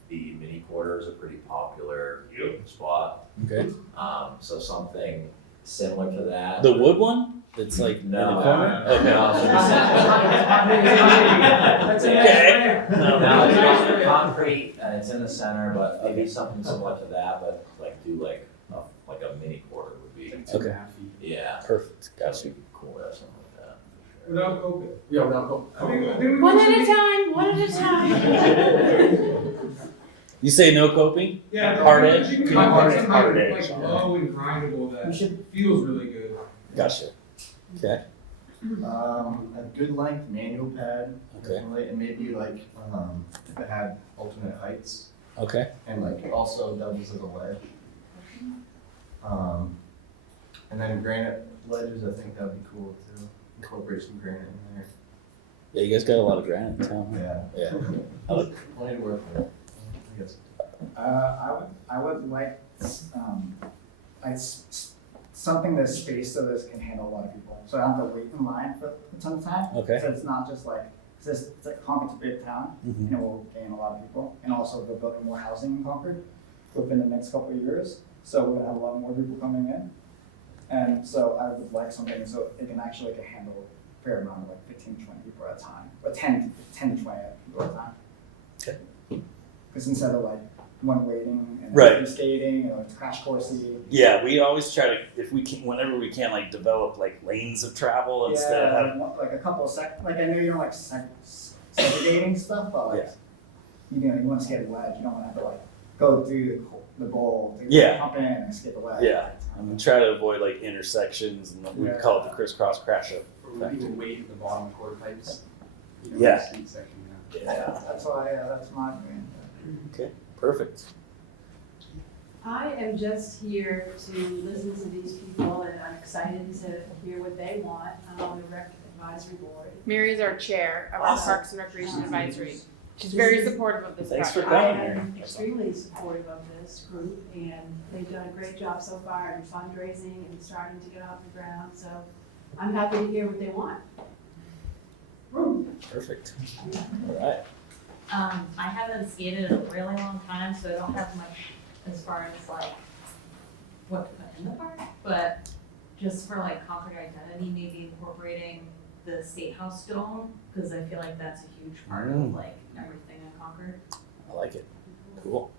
The mini quarter is a pretty popular spot. Okay. So something similar to that. The wood one? It's like in the No. corner? No. Okay. No, it's concrete and it's in the center, but maybe something similar to that, but like do like a mini quarter would be, Okay. yeah. Perfect. That Got would you. be cool to have something like that. for sure. Without coping. Yeah, without go. One at a time, one at a time. You say no coping? Yeah. Hard edge? You can Hard find edge, something hard edge, like yeah. low and grindable We that should, feels really good. Gotcha. Okay. a good length manual pad, Okay. definitely, and maybe like, if it had alternate heights, Okay. and like also doubles as a ledge. And then granite ledges, I think that'd be cool too, incorporate some granite in there. Yeah, you guys got a lot of granite in town. Yeah. Yeah. Plenty to work with, I guess. I would like, something that's spaced so this can handle a lot of people. So I don't have to wait in line for a ton of time. Okay. So it's not just like, it's like Concord's a big town, Mhm. and it will gain a lot of people. And also they're building more housing in Concord within the next couple of years. So we're gonna have a lot more people coming in. And so I would like something so it can actually handle a fair amount of like 15, 20 people at a time, or 10 to 20 people at a time. Okay. Because instead of like one waiting and Right. skating or crash coursing. Yeah, we always try to, if we can, whenever we can, like develop like lanes of travel instead of having. Like a couple of like I know you don't like segregating stuff, but like you want to skate a ledge, you don't want to have to like go through the bowl, Yeah. hop in and skate the ledge. Yeah, and we try to avoid like intersections, and we call it the crisscross crash up. Or even weight at the bottom of quarter pipes. You know, Yeah. the seat section, yeah. Yeah. That's why. That's my opinion. Okay. Perfect. I am just here to listen to these people and I'm excited to hear what they want. I'm on the rec advisory board. Mary's our chair of our Awesome. Parks and Recreation Advisory. She's very supportive of this Thanks for project. coming I here. am extremely supportive of this group and they've done a great job so far in fundraising and starting to get off the ground. So I'm happy to hear what they want. Perfect. All right. I haven't skated in a really long time, so I don't have much as far as like what to put in the park, but just for like Concord identity, maybe incorporating the skate house dome, because I feel like that's a huge part of like everything in Concord. I like it. Cool.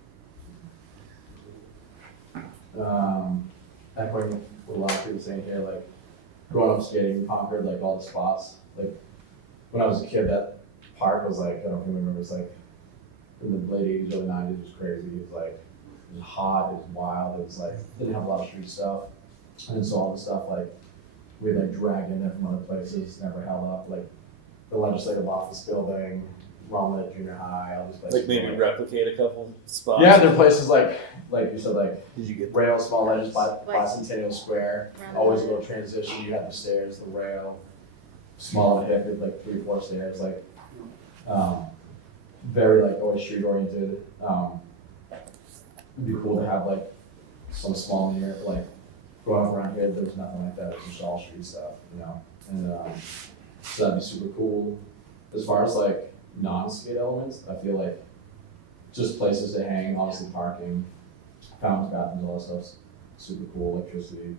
Echoing what a lot of people saying here, like growing up skating in Concord, like all the spots, like when I was a kid, that park was like, I don't know if you remember, it was like in the late 80s, early 90s, it was crazy. It was like, it was hot, it was wild, it was like, didn't have a lot of street stuff. And then so all the stuff like, we like dragged in there from other places, never held up, like the legislative office building, Ronald Junior High, all these places. Like maybe replicate a couple spots. Yeah, there are places like you said, like Did you get rail, small ledges by Like- Bicentennial Square, Around always a the- little transition, you have the stairs, the rail, small and hip, it's like 3 or 4 stairs, like, very like always street oriented. It'd be cool to have like some small near, like growing up around here, there was nothing like that, it was just all street stuff, you know? And, so that'd be super cool. As far as like non-skate elements, I feel like just places to hang, obviously parking, fountains, bathrooms, all that stuff's super cool, electricity.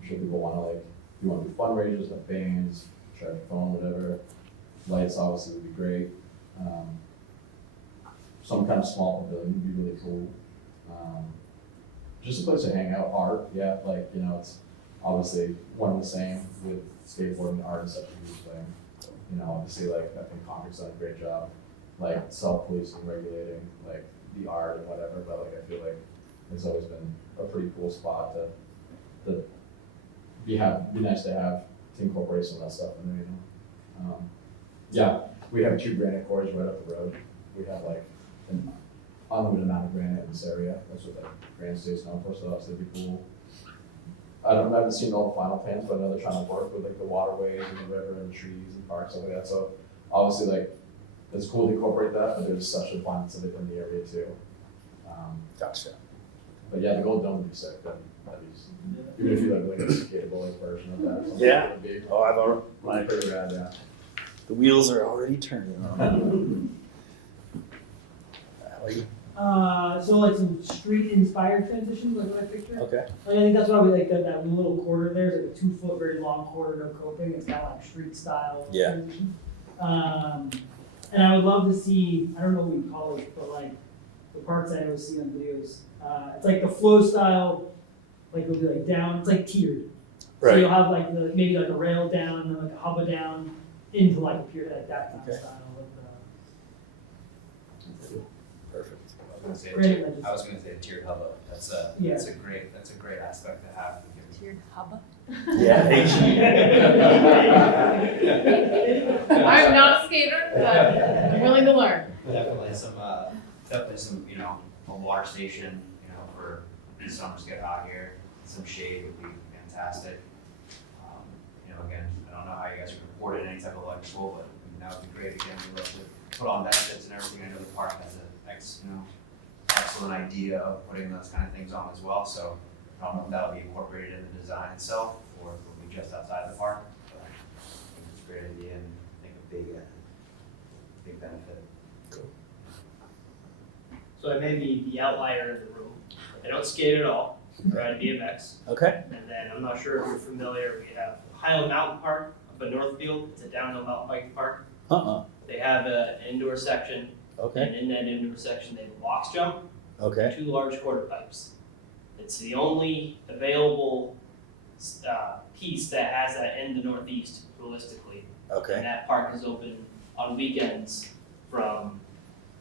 I'm sure people wanna like, if you wanna do fundraisers, like bands, charge your phone, whatever. Lights obviously would be great. Some kind of small pavilion would be really cool. Just a place to hang out, art, yeah, like, you know, it's obviously one and the same with skateboarding, art is such a huge thing. You know, obviously, like, I think Concord's done a great job, like, self-policing, regulating, like, the art and whatever, but like, I feel like it's always been a pretty cool spot to be nice to have, to incorporate some of that stuff in there, you know? Yeah, we have 2 granite quarries right up the road. We have like an unlimited amount of granite in this area, that's what the Granite State's known for, so that's, that'd be cool. I haven't seen all the final plans, but I know they're trying to work with like the waterways and the river and the trees and parks, stuff like that, so obviously like, it's cool to incorporate that, but there's such an abundance of it in the area too. Gotcha. But yeah, the Gold Dome would be sick, then, at least, even if you like a skatable like version of that. something Yeah. would be- Oh, I've already, would be pretty rad, yeah. the wheels are already turning on. Allie? So like some street inspired transitions, like what I picture. Okay. Like I think that's why we like that little quarter there is like a 2 foot very long quarter, no coping. It's kind of like street style Yeah. transition. And I would love to see, I don't know what we call it, but like the parts I always see on videos. It's like the flow style, like it'll be like down, it's like tiered. So Right. you'll have like maybe like a rail down and then like a hubba down into like a pier, like that kind of style. Perfect. I was Great. gonna say a tiered hubba. That's a great aspect to have. Tiered hubba? Yeah. I'm not a skater, but I'm willing to learn. Definitely some, a water station, for the summers get hot here. Some shade would be fantastic. Again, I don't know how you guys reported any type of electrical, but that would be great. Again, we'd love to put on benefits and everything. I know the park has an excellent idea of putting those kind of things on as well. So I don't know if that'll be incorporated in the design itself or if it'll be just outside the park. But I think it's a great idea and I think a big benefit. So I may be the outlier in the room. I don't skate at all. I ride BMX. Okay. And then I'm not sure if you're familiar, we have Highland Mountain Park up in Northfield. It's a downhill mountain biking park. They have an indoor section. Okay. And in that indoor section, they have a box jump. Okay. 2 large quarter pipes. It's the only available piece that has that in the Northeast, realistically. Okay. And that park is open on weekends from,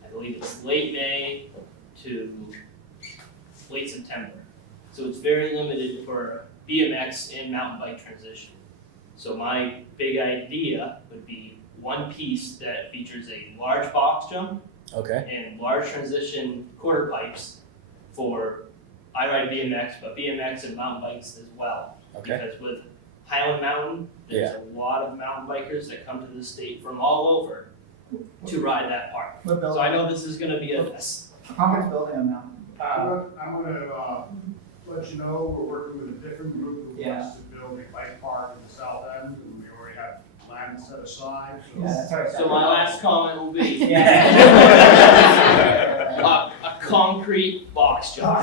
I believe it's late May to late September. So it's very limited for BMX and mountain bike transition. So my big idea would be one piece that features a large box jump and large transition quarter pipes for, I ride BMX, but BMX and mountain bikes as well. Okay. Because with Highland Mountain, there's a lot of mountain bikers that come to the state from all over to ride that park. So I know this is gonna be Concord's building a mountain. I'm gonna let you know, we're working with a different group who wants to build a bike park in the south end, and we already have land set aside, so. So my last comment will be a concrete box jump.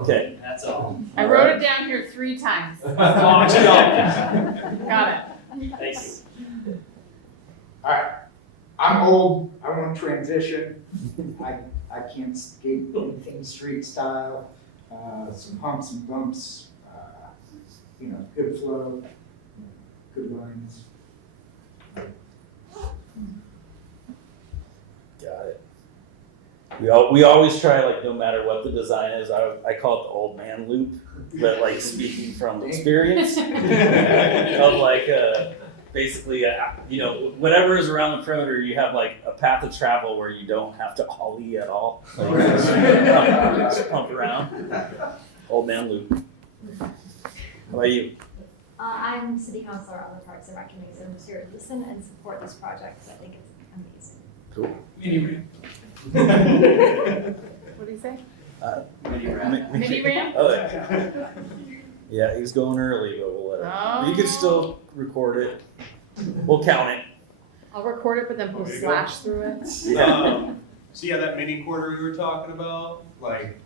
Okay. That's all. I wrote it down here 3 times. Box jump. Got it. Thank you. Alright, I'm old, I want to transition. I can't skate anything street style, some humps and bumps, good flow, good lines. Got it. We always try, like, no matter what the design is, I call it the old man loop, but like speaking from experience of like basically whatever is around the perimeter, you have like a path of travel where you don't have to ollie at all, like, just pump around. Old man loop. How about you? I'm city councilor on the Parks and Rec Committee, so I'm just here to listen and support this project because I think it's amazing. Cool. Mini ramp. What do you say? Mini ramp? Oh, yeah. Yeah, he's going early, but we'll let him. You can still record it. We'll count it. I'll record it, but then put a slash through it. So yeah, that mini quarter we were talking about, like,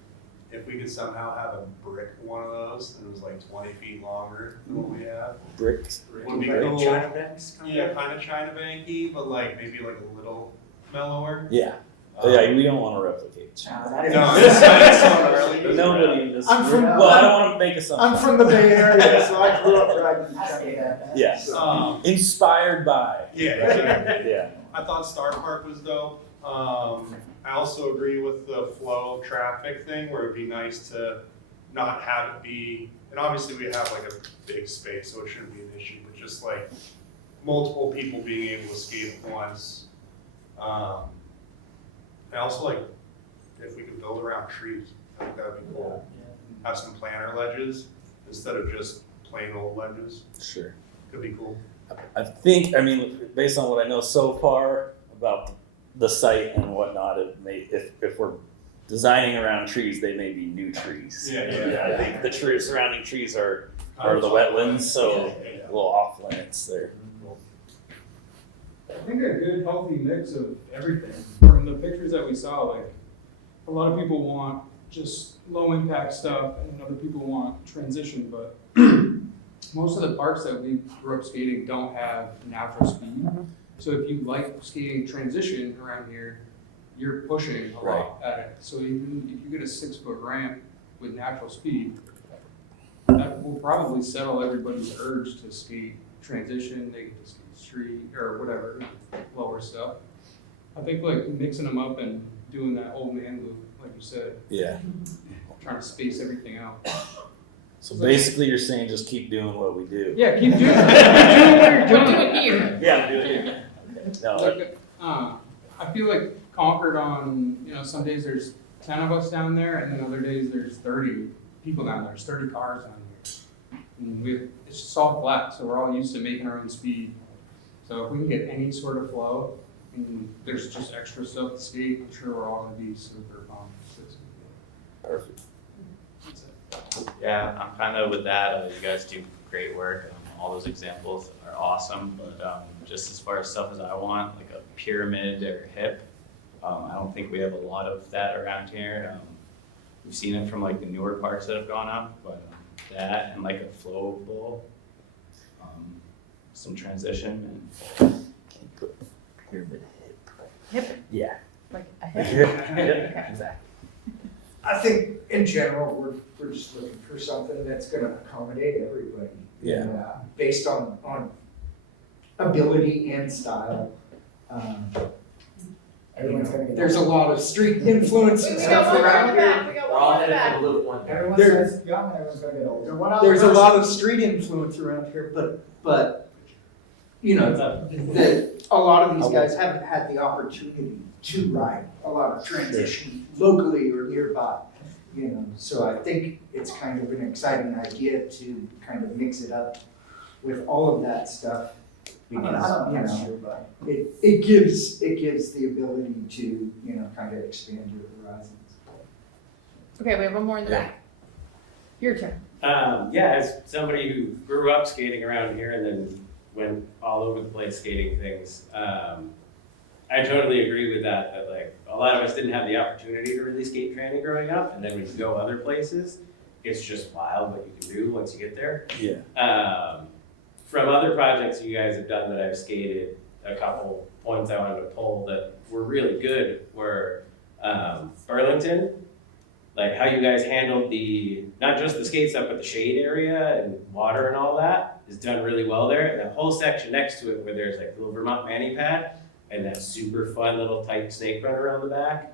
if we could somehow have a brick one of those, and it was like 20 feet longer than what we have. Bricks? Would be cool. China banks? Yeah, kind of China banky, but like maybe like a little mellower. Yeah. Yeah, we don't want to replicate. Nobody in this room. Well, I don't want to make assumptions. I'm from the Bay Area, so I grew up riding China. Yes. Inspired by. Yeah. Yeah. I thought Star Park was dope. I also agree with the flow of traffic thing, where it'd be nice to not have it be, and obviously we have like a big space, so it shouldn't be an issue, but just like multiple people being able to skate at once. I also like if we could build around trees. I think that would be cool. Have some planter ledges instead of just plain old ledges. Sure. Could be cool. I think, based on what I know so far about the site and whatnot, it may, if we're designing around trees, they may be new trees. Yeah. I think the surrounding trees are the wetlands, so a little off limits there. I think a good healthy mix of everything. From the pictures that we saw, like a lot of people want just low impact stuff and other people want transition, but most of the parks that we grew up skating don't have natural speed. So if you like skating transition around here, you're pushing a lot at it. So even if you get a 6-foot ramp with natural speed, that will probably settle everybody's urge to skate transition, they get to skate street or whatever, lower stuff. I think like mixing them up and doing that old man loop, like you said. Yeah. Trying to space everything out. So basically you're saying just keep doing what we do. Yeah, keep doing what you're doing. We're doing here. Yeah, do it here. No, Like, I feel like Concord on, some days there's 10 of us down there, and then other days there's 30 people down there. There's 30 cars down here. And it's just all flat, so we're all used to making our own speed. So if we can get any sort of flow, and there's just extra stuff to skate, I'm sure we're all gonna be super pumped. Perfect. Yeah, I'm kind of with that. You guys do great work. All those examples are awesome, but just as far as stuff as I want, like a pyramid or hip, I don't think we have a lot of that around here. We've seen it from like the newer parks that have gone up, but that and like a flow bowl, some transition, and pyramid Hip? Yeah. Like a hip? Okay. Exactly. I think in general, we're just looking for something that's gonna accommodate everybody. Yeah. And, based on ability and style. Everyone's gonna get. There's a lot of street influence and stuff around here. We got one in the back. Everyone There's- says young and everyone's gonna get older. There's a lot of street influence around here, but that a lot of these guys haven't had the opportunity to ride a lot of transition locally or nearby. So I think it's kind of an exciting idea to kind of mix it up with all of that stuff. I don't know if that's true, but. It gives the ability to, kind of expand your horizons. Okay, we have one more in the back. Your turn. Yeah, as somebody who grew up skating around here and then went all over the place skating things, I totally agree with that, that like a lot of us didn't have the opportunity to really skate tranny growing up, and then when you go other places, it's just wild what you can do once you get there. Yeah. From other projects you guys have done that I've skated, a couple points I wanted to pull that were really good were Burlington, like how you guys handled not just the skate stuff, but the shade area and water and all that is done really well there. And the whole section next to it where there's like the little Vermont mani pad and that super fun little tight snake run around the back,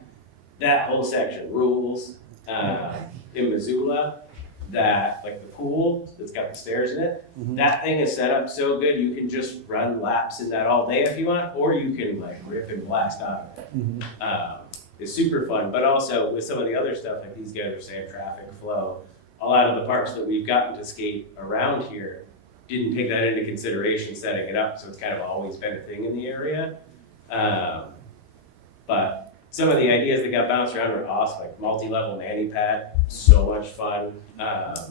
that whole section rules. In Missoula, that like the pool that's got the stairs in it, that thing is set up so good you can just run laps in that all day if you want, or you can like rip and blast out of it. It's super fun, but also with some of the other stuff like these guys are saying, traffic flow, a lot of the parks that we've gotten to skate around here didn't take that into consideration setting it up, so it's kind of always been a thing in the area. But some of the ideas that got bounced around were awesome, like multi-level mani pad, so much fun. And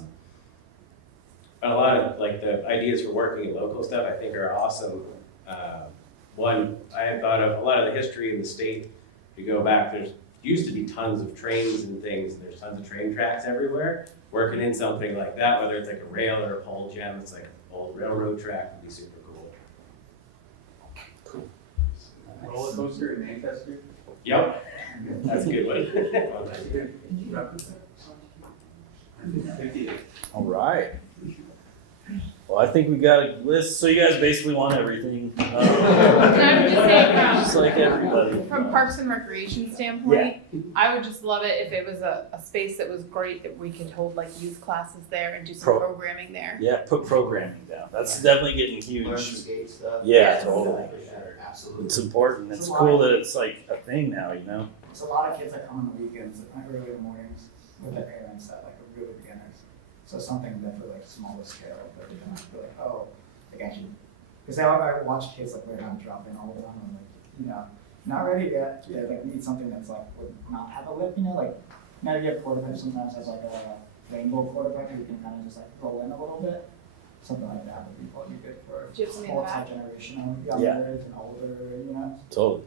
a lot of like the ideas for working in local stuff I think are awesome. One, I had thought of a lot of the history in the state. If you go back, there's used to be tons of trains and things, and there's tons of train tracks everywhere. Working in something like that, whether it's like a rail or a pole jam, it's like an old railroad track would be super cool. Roller coaster in Manchester? Yep, that's a good one. All right. Well, I think we got a list. So you guys basically want everything. Can I would just say Just like everybody. from Parks and Recreation standpoint, I would just love it if it was a space that was great, that we could hold like youth classes there and do some programming there. Yeah, put programming down. That's definitely getting huge. Learn some skate stuff. Yeah, totally. Absolutely. It's important. It's cool that it's like a thing now, you know? There's a lot of kids that come on the weekends, early in the mornings, with their parents that like are really beginners. So something definitely like smaller scale, but they can feel like, oh, like actually, because I watch kids like learn how to drop in all the time. I'm like, not ready yet. Yeah, like need something that's like would not have a lip, like now you have quarterback sometimes has like a rainbow quarterback, you can kind of just like roll in a little bit. something like that would be probably good for Do you have something in the back? multi-generational, Yeah. younger and older, you know? Totally.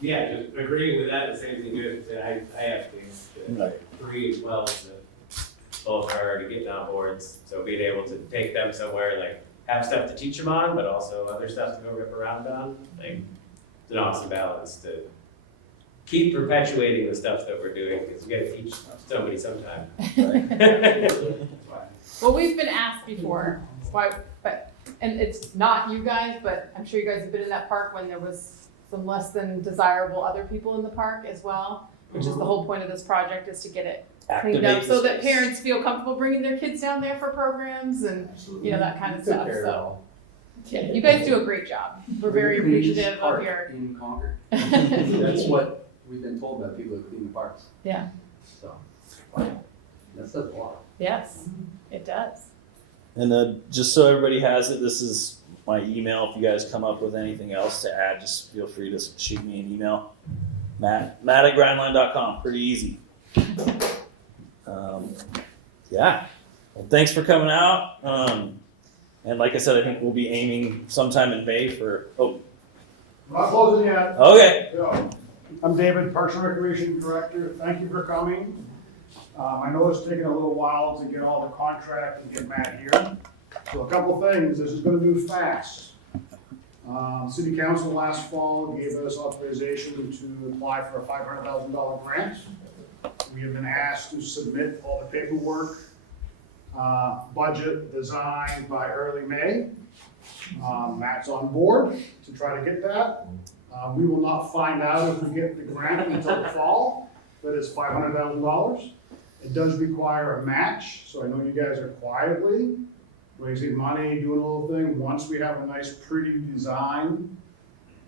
Yeah, just agreeing with that, the same thing you said, I have things Right. that three as well, that both are already getting on boards, so being able to take them somewhere, like, have stuff to teach them on, but also other stuff to go rip around on, like, it's an awesome balance to keep perpetuating the stuff that we're doing, because we gotta teach somebody sometime. Well, we've been asked before, why, but, and it's not you guys, but I'm sure you guys have been in that park when there was some less than desirable other people in the park as well, which is the whole point of this project, is to get it cleaned up Activate so the that space. parents feel comfortable bringing their kids down there for programs and, you know, that kind of stuff, so. Yeah, you guys do a great job. We're very appreciative of your. In Concord. That's what we've been told by people who clean the parks. Yeah. So, that says a lot. Yes, it does. And just so everybody has it, this is my email. If you guys come up with anything else to add, just feel free to shoot me an email. Matt@grindline.com. Pretty easy. Yeah. Well, thanks for coming out. And like I said, I think we'll be aiming sometime in May for. Oh, I'm not closing yet. okay. So, I'm David, Parks and Recreation Director. Thank you for coming. I know it's taken a little while to get all the contract and get Matt here. So a couple things, this is gonna move fast. City Council last fall gave us authorization to apply for a $500,000 grant. We have been asked to submit all the paperwork, budget, design by early May. Matt's on board to try to get that. We will not find out if we get the grant until the fall, but it's $500,000. It does require a match, so I know you guys are quietly raising money, doing a little thing. Once we have a nice, pretty design,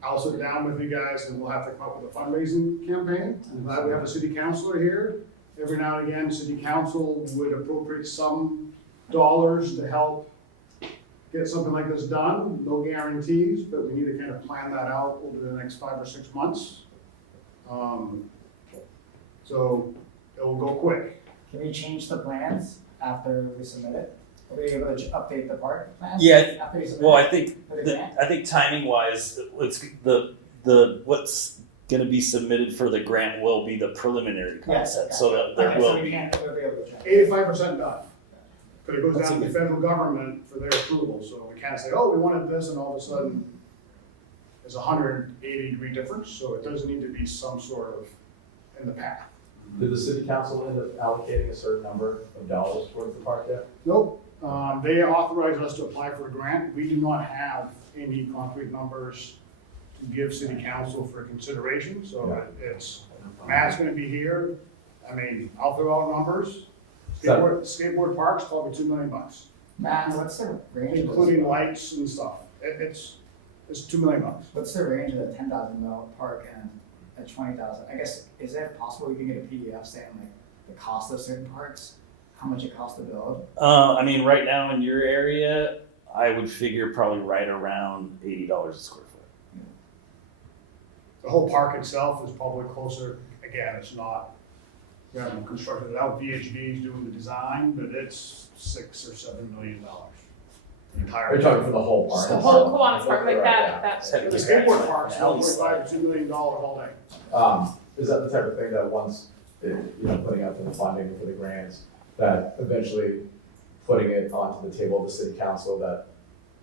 I'll sit down with you guys and we'll have to come up with a fundraising campaign. I'm glad we have a city councilor here. Every now and again, city council would appropriate some dollars to help get something like this done. No guarantees, but we need to kind of plan that out over the next 5 or 6 months. So it will go quick. Can we change the plans after we submit it? Are we able to update the park plans? Yeah. After we submit Well, it? I think For the grant? I think timing wise, it's the what's going to be submitted for the grant will be the preliminary concept, Yes, so that there okay, will so we be. can't, we'll be able to check. 85% done. But it goes That's down to a the good- federal government for their approval, so we can't say, oh, we wanted this, and all of a sudden, there's a 180-degree difference, so it does need to be some sort of in the path. Did the city council end up allocating a certain number of dollars towards the park yet? Nope, they authorized us to apply for a grant. We do not have any concrete numbers to give city council for consideration, so it's, Matt's gonna be here. I mean, I'll throw out numbers. Skateboard parks, probably $2 million, Matt, what's the range of including this? lights and stuff. It's $2 million. What's the range of the $10,000 park and at $20,000? I guess, is it possible we can get a PDF saying like the cost of certain parks, how much it costs to build? I mean, right now in your area, I would figure probably right around $80 a square foot. The whole park itself is probably closer, again, it's not, we haven't constructed it out, VHB is doing the design, but it's $6 or $7 million. The entire. Are you talking for the whole park? The whole Kiwanis Park, like that, The skateboard park's $1.5 to $2 million all day. Is that the type of thing that once, putting out for the funding for the grants, that eventually putting it onto the table of the city council, that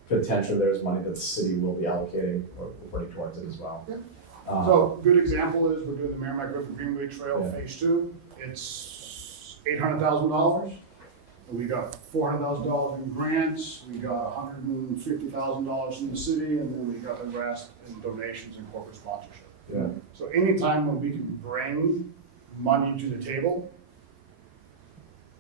potentially there's money that the city will be allocating or putting towards it as well? So, good example is we're doing the Merrimack River Greenway Trail Yeah. Phase 2. It's $800,000. We got $400,000 in grants, we got $150,000 from the city, and then we got the rest in donations and corporate sponsorship. Yeah. So anytime when we can bring money to the table,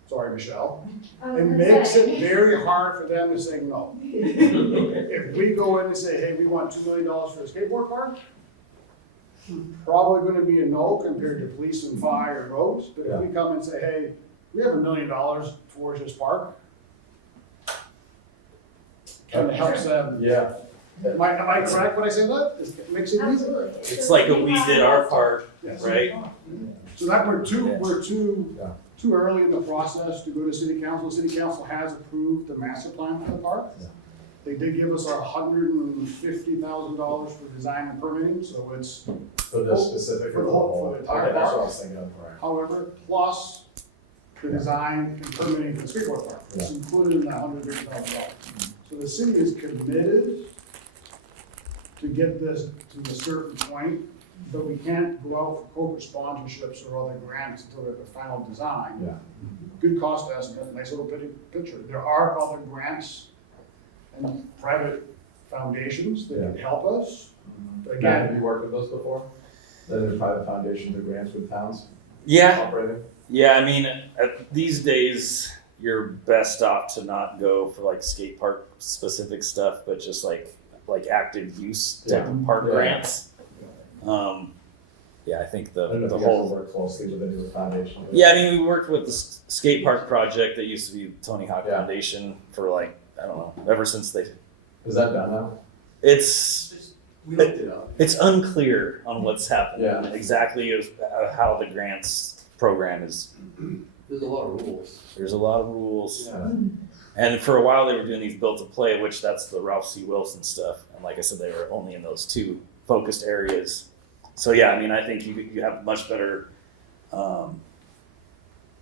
sorry, Michelle, it makes it very hard for them to say no. If we go in and say, hey, we want $2 million for a skateboard park, probably gonna be a no compared to police and fire and roads, but if we come and say, hey, we have $1 million towards this park, kind of helps them. Yeah. Am I correct when I say that? It makes it easy. It's like what we did our part, Yes. right? So that we're too early in the process to go to city council. City council has approved the master plan for the park. Yeah. They did give us $150,000 for design and permitting, so it's For this specific for or the whole, for the entire Okay, that's what I park. was thinking of, right. However, plus the design and permitting for the skateboard park, it's included in that $150,000. So the city is committed to get this to a certain point, but we can't go out for corporate sponsorships or other grants until we have the final design. Yeah. Good cost estimate, nice little picture. There are other grants and private foundations that can help us. But Matt, again, have you worked with those before? That there's private foundations or grants with towns Yeah, operating? yeah. I mean, these days you're best off to not go for like skate park specific stuff, but just like active use type of park grants. Yeah, I think I don't know the if you guys whole. work closely with any of the foundations. Yeah, I mean, we worked with the skate park project that used to be Tony Hawk Foundation for like, I don't know, ever since they. Is that done now? We looked it up. It's unclear on what's happening exactly how the grants program is. There's a lot of rules. There's a lot of rules. Yeah. And for a while they were doing these built to play, which that's the Ralph C. Wilson stuff. And like I said, they were only in those two focused areas. So yeah, I mean, I think you have much better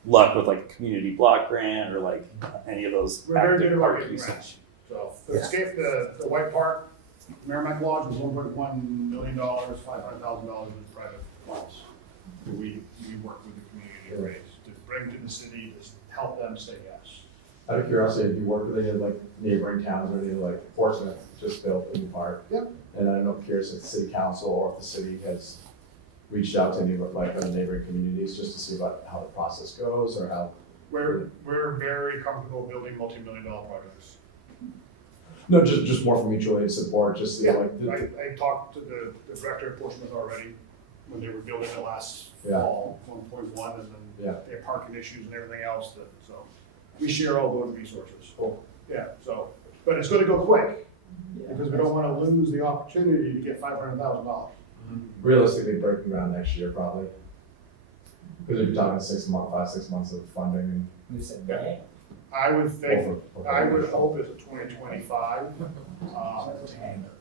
luck with like a community block grant or like any of those we're very good active at park getting usage. grants. So the White Park, Merrimack Lodge was $1.1 million, $500,000 was private funds. We work with the community to raise, to bring to the city, to help them say yes. Out of curiosity, have you worked with any of like neighboring towns or any of like Portsmouth just built a new park? Yep. And I don't know, curious if the city council or if the city has reached out to any of like other neighboring communities just to see about how the process goes or how. We're very comfortable building multi-million-dollar projects. No, just more for mutual aid support, just you know, like. I talked to the director of Portsmouth already when they were building it last Yeah. fall, 1.1, and then Yeah. they have parking issues and everything else that, so we share all those resources. Cool. Yeah, so, but it's gonna go quick because we don't wanna lose the opportunity to get $500,000. Realistically, breaking ground next year probably. Because if you're talking 6 months of funding and. You said May? I would think, Over- I would hope it's a 2025.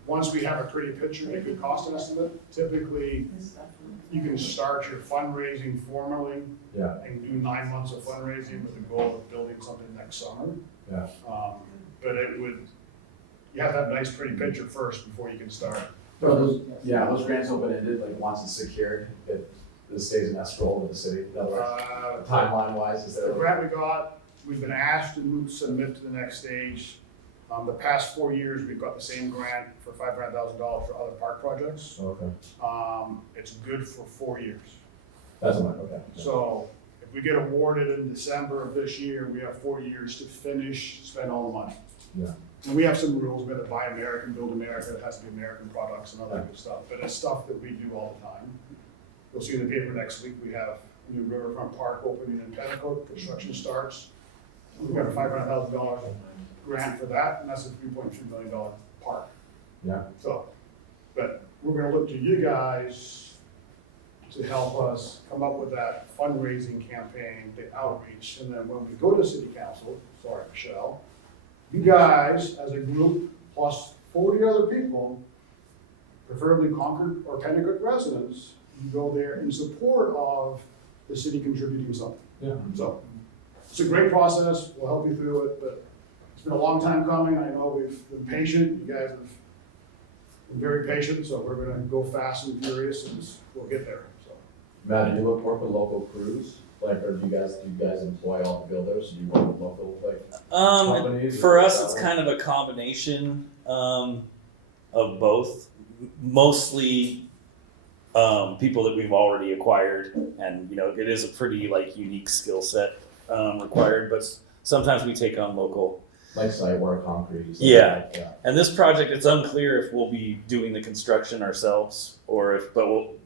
Once we have a pretty picture and a good cost estimate, typically you can start your fundraising formally Yeah. and do 9 months of fundraising with the goal of building something next summer. Yeah. But you have to have a nice pretty picture first before you can start. Those grants open-ended, like once it's secured, it stays in escrow with the city. In other words, timeline-wise, is The there? grant we got, we've been asked to submit to the next stage. The past 4 years, we've got the same grant for $500,000 for other park projects. Okay. It's good for 4 years. That's one, okay. So if we get awarded in December of this year, we have 4 years to finish, spend all the money. Yeah. And we have some rules, we have to buy American, build America, it has to be American products and all that good stuff, but it's stuff that we do all the time. You'll see in the paper next week, we have a new riverfront park opening in Pentecote, construction starts. We've got a $500,000 grant for that, and that's a $3.2 million park. Yeah. So, but we're gonna look to you guys to help us come up with that fundraising campaign, the outreach, and then when we go to city council, sorry, Michelle, you guys, as a group, plus 40 other people, preferably Concord or Pentecote residents, you go there in support of the city contributing something. Yeah. So, it's a great process, we'll help you through it, but it's been a long time coming, I know we've been patient, you guys have been very patient, so we're gonna go fast and furious, and we'll get there, so. Matt, do you work with local crews? Like, or do you guys employ all the builders? Do you work with local, companies? For us, it's kind of a combination of both. Mostly people that we've already acquired, and it is a pretty unique skill set required. But sometimes we take on local, like site work, concrete. Yeah. Like that. And this project, it's unclear if we'll be doing the construction ourselves or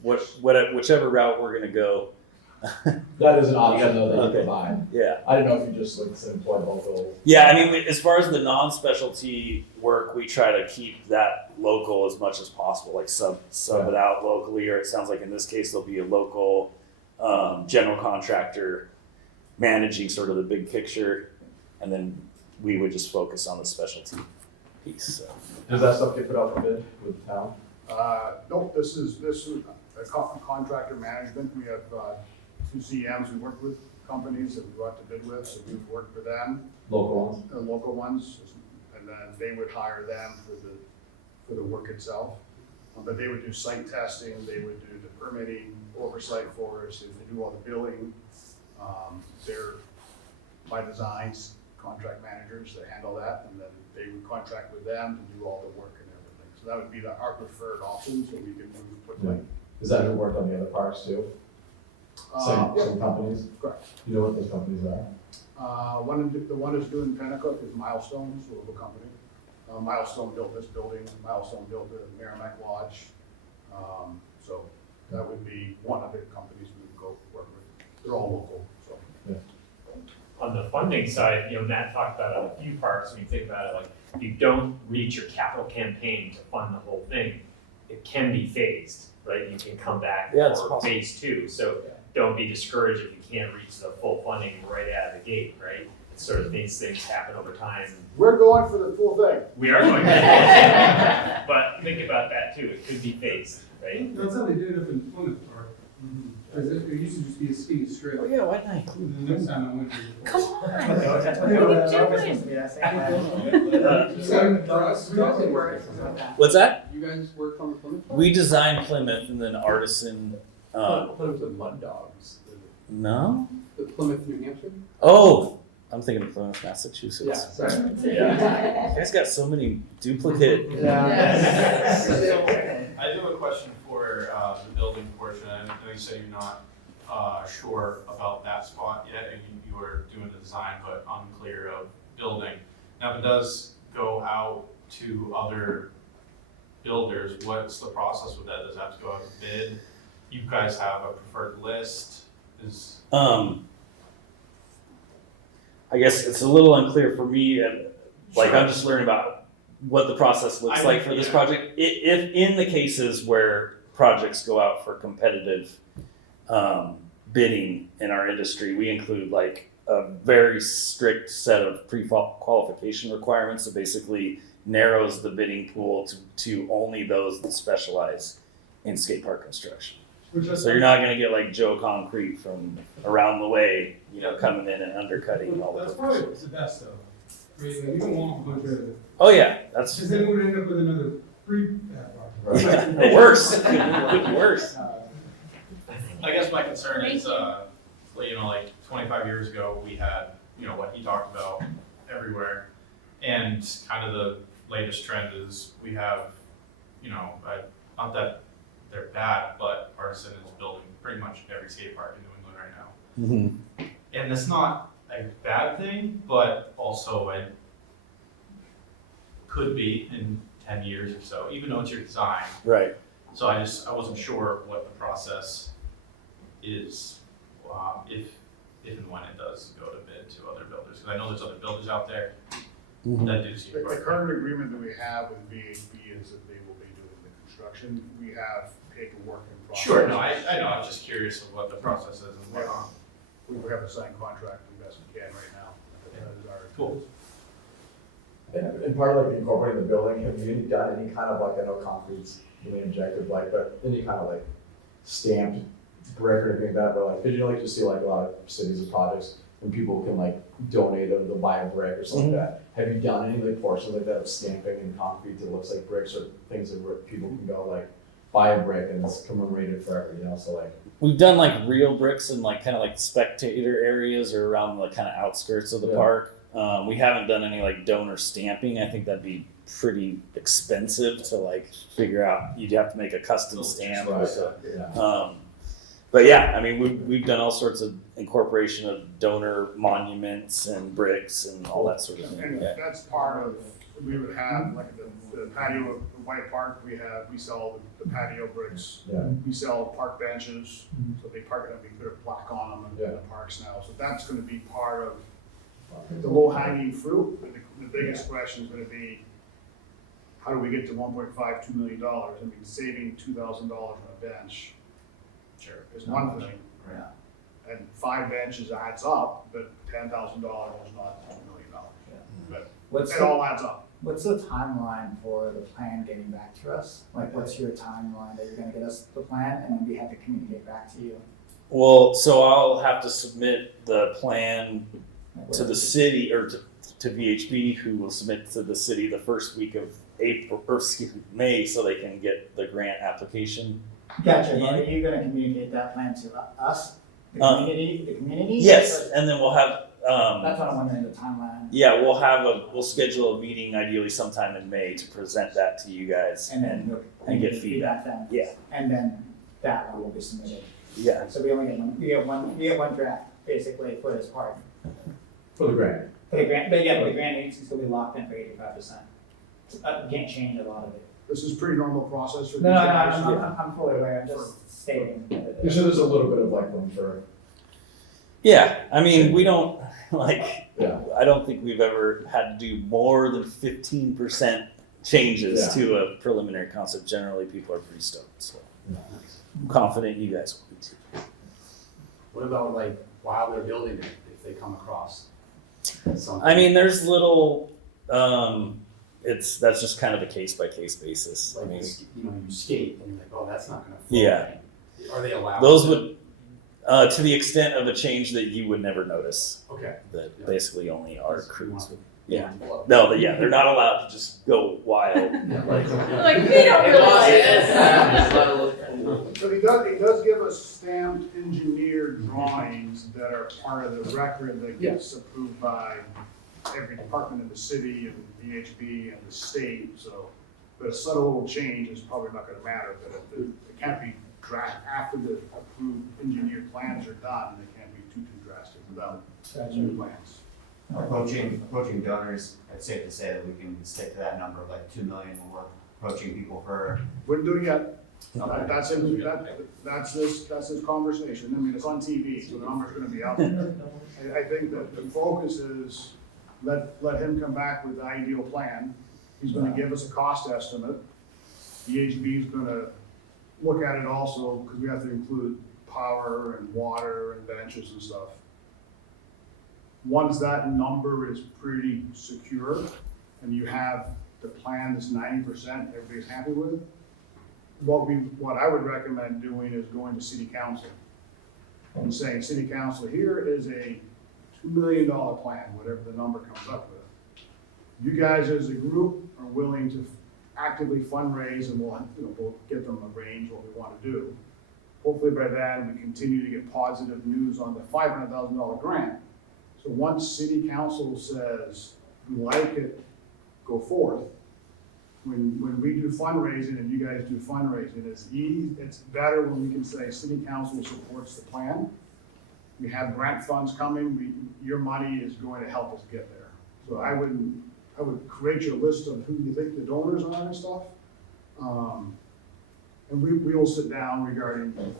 whichever route we're going to go. That is an option though that you provide. Yeah. I don't know if you just employ local. Yeah, I mean, as far as the non-specialty work, we try to keep that local as much as possible, like sub it out locally, or it sounds like in this case there'll be a local general contractor managing sort of the big picture, and then we would just focus on the specialty piece. So. Does that stuff get put out for bid with the town? Nope, this is a contractor management. We have 2 CMs we work with, companies that we go out to bid with, so we've worked for them. Local ones? Local ones, and then they would hire them for the work itself. But they would do site testing, they would do the permitting, oversight for us, they would do all the billing. They're, by designs, contract managers that handle that, and then they would contract with them to do all the work and everything. So that would be our preferred option, so we can put like. Is that who worked on the other parks too? Same companies? Correct. You know what those companies are? The one is doing Pennacook is Milestone, it's a local company. Milestone built this building, Milestone built the Merrimack Lodge. So that would be one of the companies we would go work with. They're all local, so. Yeah. On the funding side, Matt talked about a few parks, when you think about it, like, if you don't reach your capital campaign to fund the whole thing, it can be phased, right? You can come back for phase 2. So don't be discouraged if you can't reach the full funding right out of the gate, right? It's sort of these things happen over time. We're going for the full thing. We are going for the full thing. But think about that too, it could be phased, right? That's how they did it up in Plymouth Park. Because it used to just be a skinny strip. Oh yeah, why not include And the next time I went there. Come on. What's that? You guys work on Plymouth? We designed Plymouth and then Artisan. Plymouth and Mud Dogs. No. The Plymouth, New Hampshire? Oh, I'm thinking of Plymouth, Massachusetts. Yeah, sorry. Yeah. You guys got so many duplicate. I do have a question for the building portion. I know you said you're not sure about that spot yet, and you were doing the design, but unclear of building. Now, if it does go out to other builders, what's the process with that? Does it have to go out to bid? You guys have a preferred list? I guess it's a little unclear for me, and like I'm just learning about what the process looks like for this project. If in the cases where projects go out for competitive bidding in our industry, we include like a very strict set of pre-qualification requirements that basically narrows the bidding pool to only those that specialize in skate park construction. So you're not going to get like Joe Concrete from around the way, coming in and undercutting all the. That's probably the best though. I mean, you don't want a bunch of. Oh yeah, that's. Because then we'd end up with another Or worse. Worse. I guess my concern is, like 25 years ago, we had, what he talked about everywhere. And kind of the latest trend is we have, not that they're bad, but Artisan is building pretty much every skate park in New England right now. Mm-hmm. And it's not a bad thing, but also it could be in 10 years or so, even though it's your design. Right. So I wasn't sure what the process is, if and when it does go to bid to other builders. Because I know there's other builders out there that do see. The current agreement that we have with VHB is that they will be doing the construction. We have paperwork in process. Sure, no, I know, I'm just curious of what the process is and whatnot. We have a signed contract the best we can right now. That is our. Cool. And part of like incorporating the building, have you done any kind of like, I know concrete's really injected, like, but any kind of like stamped brick or anything like that, but like, did you like to see like a lot of cities and projects when people can like donate or they'll buy a brick or something like that? Have you done any like portions like that of stamping in concrete that looks like bricks or things that where people can go like buy a brick and it's commemorated forever, so like. We've done like real bricks in like kind of like spectator areas or around the kind of outskirts of the park. We haven't done any like donor stamping. I think that'd be pretty expensive to like figure out. You'd have to make a custom stamp. But yeah, I mean, we've done all sorts of incorporation of donor monuments and bricks and all that sort of thing. And that's part of, we would have like the patio of the White Park, we sell the patio bricks. We sell park benches, so they park it up, we put a plaque on them in the parks now. So that's gonna be part of the low hanging fruit. The biggest question is gonna be, how do we get to $1.52 million? I mean, saving $2,000 on a bench is one thing. And 5 benches adds up, but $10,000 is not $1 million. But What's it the- all adds up. What's the timeline for the plan getting back to us? Like, what's your timeline that you're gonna get us the plan and then we have to communicate back to you? Well, so I'll have to submit the plan to the city or to VHB, who will submit to the city the first week of May, so they can get the grant application. Gotcha, but are you gonna communicate that plan to us, the community? Yes, and then we'll have, That's what I'm wondering, the timeline. yeah, we'll schedule a meeting ideally sometime in May to present that to you guys and get feedback. Then. Yeah. And then that one will be submitted. Yeah. So we only get one draft, basically, for this part. For the grant. For the grant, but yeah, the grant agency's gonna be locked in for 85%. You can't change a lot of it. This is pretty normal process for these No, guys. I'm fully aware, I'm just stating. Yeah, so there's a little bit of like room for. Yeah, I mean, we don't, like, Yeah. I don't think we've ever had to do more than 15% changes Yeah. to a preliminary concept. Generally, people are pretty stoked, so I'm confident you guys will be too. What about like while they're building it, if they come across something? I mean, there's little, that's just kind of a case by case basis. I Like, mean, you skate and you're like, oh, that's not gonna flow. yeah. Are they allowed? Those would, to the extent of a change that you would never notice. Okay. That basically only our crews would. Yeah. Flow. No, they're not allowed to just go wild. Like, we don't really like this. But he does give us stamped engineered drawings that are part of the record that gets approved by every department in the city and VHB and the state, so, but a subtle little change is probably not gonna matter, but it can't be drastic, after the approved engineered plans are done, it can't be too drastic without new plans. Approaching donors, it's safe to say that we can stick to that number of like 2 million when we're approaching people for. Wouldn't do it yet. Okay. That's this conversation, I mean, it's on TV, so the number's gonna be out there. I think that the focus is, let him come back with the ideal plan, he's gonna give us a cost estimate. VHB is gonna look at it also, because we have to include power and water and benches and stuff. Once that number is pretty secure, and you have the plan that's 90%, everybody's happy with, what I would recommend doing is going to city council and saying, city council, here is a $2 million plan, whatever the number comes up with. You guys as a group are willing to actively fundraise, and we'll get them arranged what we want to do. Hopefully by then we continue to get positive news on the $500,000 grant. So once city council says, we like it, go forth. When we do fundraising and you guys do fundraising, it's better when we can say city council supports the plan. We have grant funds coming, your money is going to help us get there. So I would create your list of who you think the donors are and stuff. And we will sit down regarding, there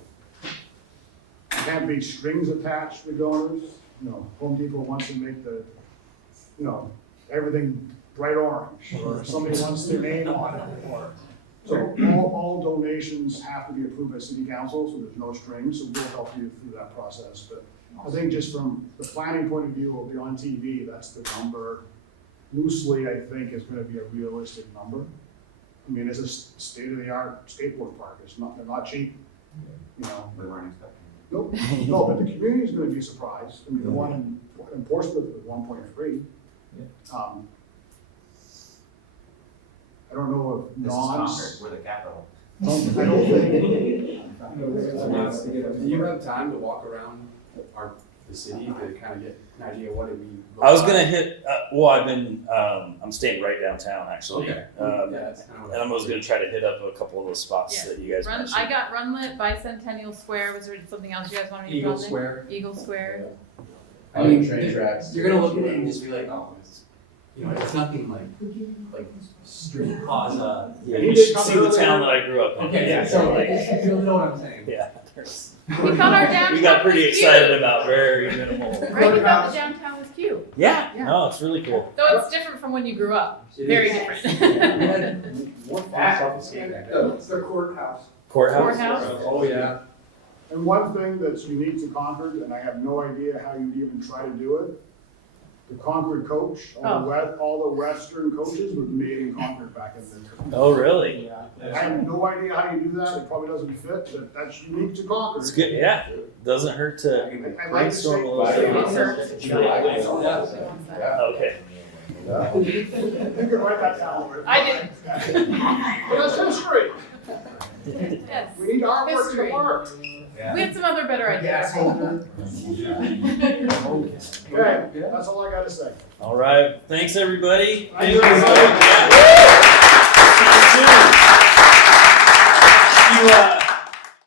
can't be strings attached to donors. Home Depot wants to make everything bright orange, or somebody wants their name on it, so all donations have to be approved by city council, so there's no strings, so we'll help you through that process. But I think just from the planning point of view, will be on TV, that's the number. Loosely, I think is gonna be a realistic number. I mean, it's a state-of-the-art skateboard park, they're not cheap, We weren't expecting. Nope, no, but the community's gonna be surprised. I mean, the one in Portsmouth was 1.3. I don't know if This is Concord, we're the capital. I don't think. Do you have time to walk around the city to kind of get an idea what it means? I was gonna hit. I've been. I'm staying right downtown actually. Okay. That's kind of what and I was gonna try to hit up a couple of those spots that you guys mentioned. I got Runlet, Bicentennial Square. Was there something else you guys wanted me to Eagle Square. Eagle Square. I mean, train tracks. You're gonna look at it and just be like, oh, it's nothing like street plaza. Yeah, you should see the town that I grew up in. Okay, yeah, so you'll know what I'm saying. Yeah. We thought our downtown We got pretty was cute. excited about very minimal. Right, we thought the downtown was cute. Yeah. No, it's really cool. Though it's different from when you grew up. Very different. More fun stuff to skate back there. It's their courthouse. Courthouse. Courthouse. Oh, yeah. And one thing that's unique to Concord, and I have no idea how you'd even try to do it, the Concord coach, all the Western coaches was made in Concord back in the day. Oh, really? I have no idea how you do that, it probably doesn't fit, but that's unique to Concord. It's good, yeah. Doesn't hurt to I'd like to brainstorm a say- little bit. Okay. You can write that down. I did. But that's history. Yes. We need our work History. to work. We had some other better ideas. Okay, that's all I gotta say. All right. Thanks, everybody. Thank you.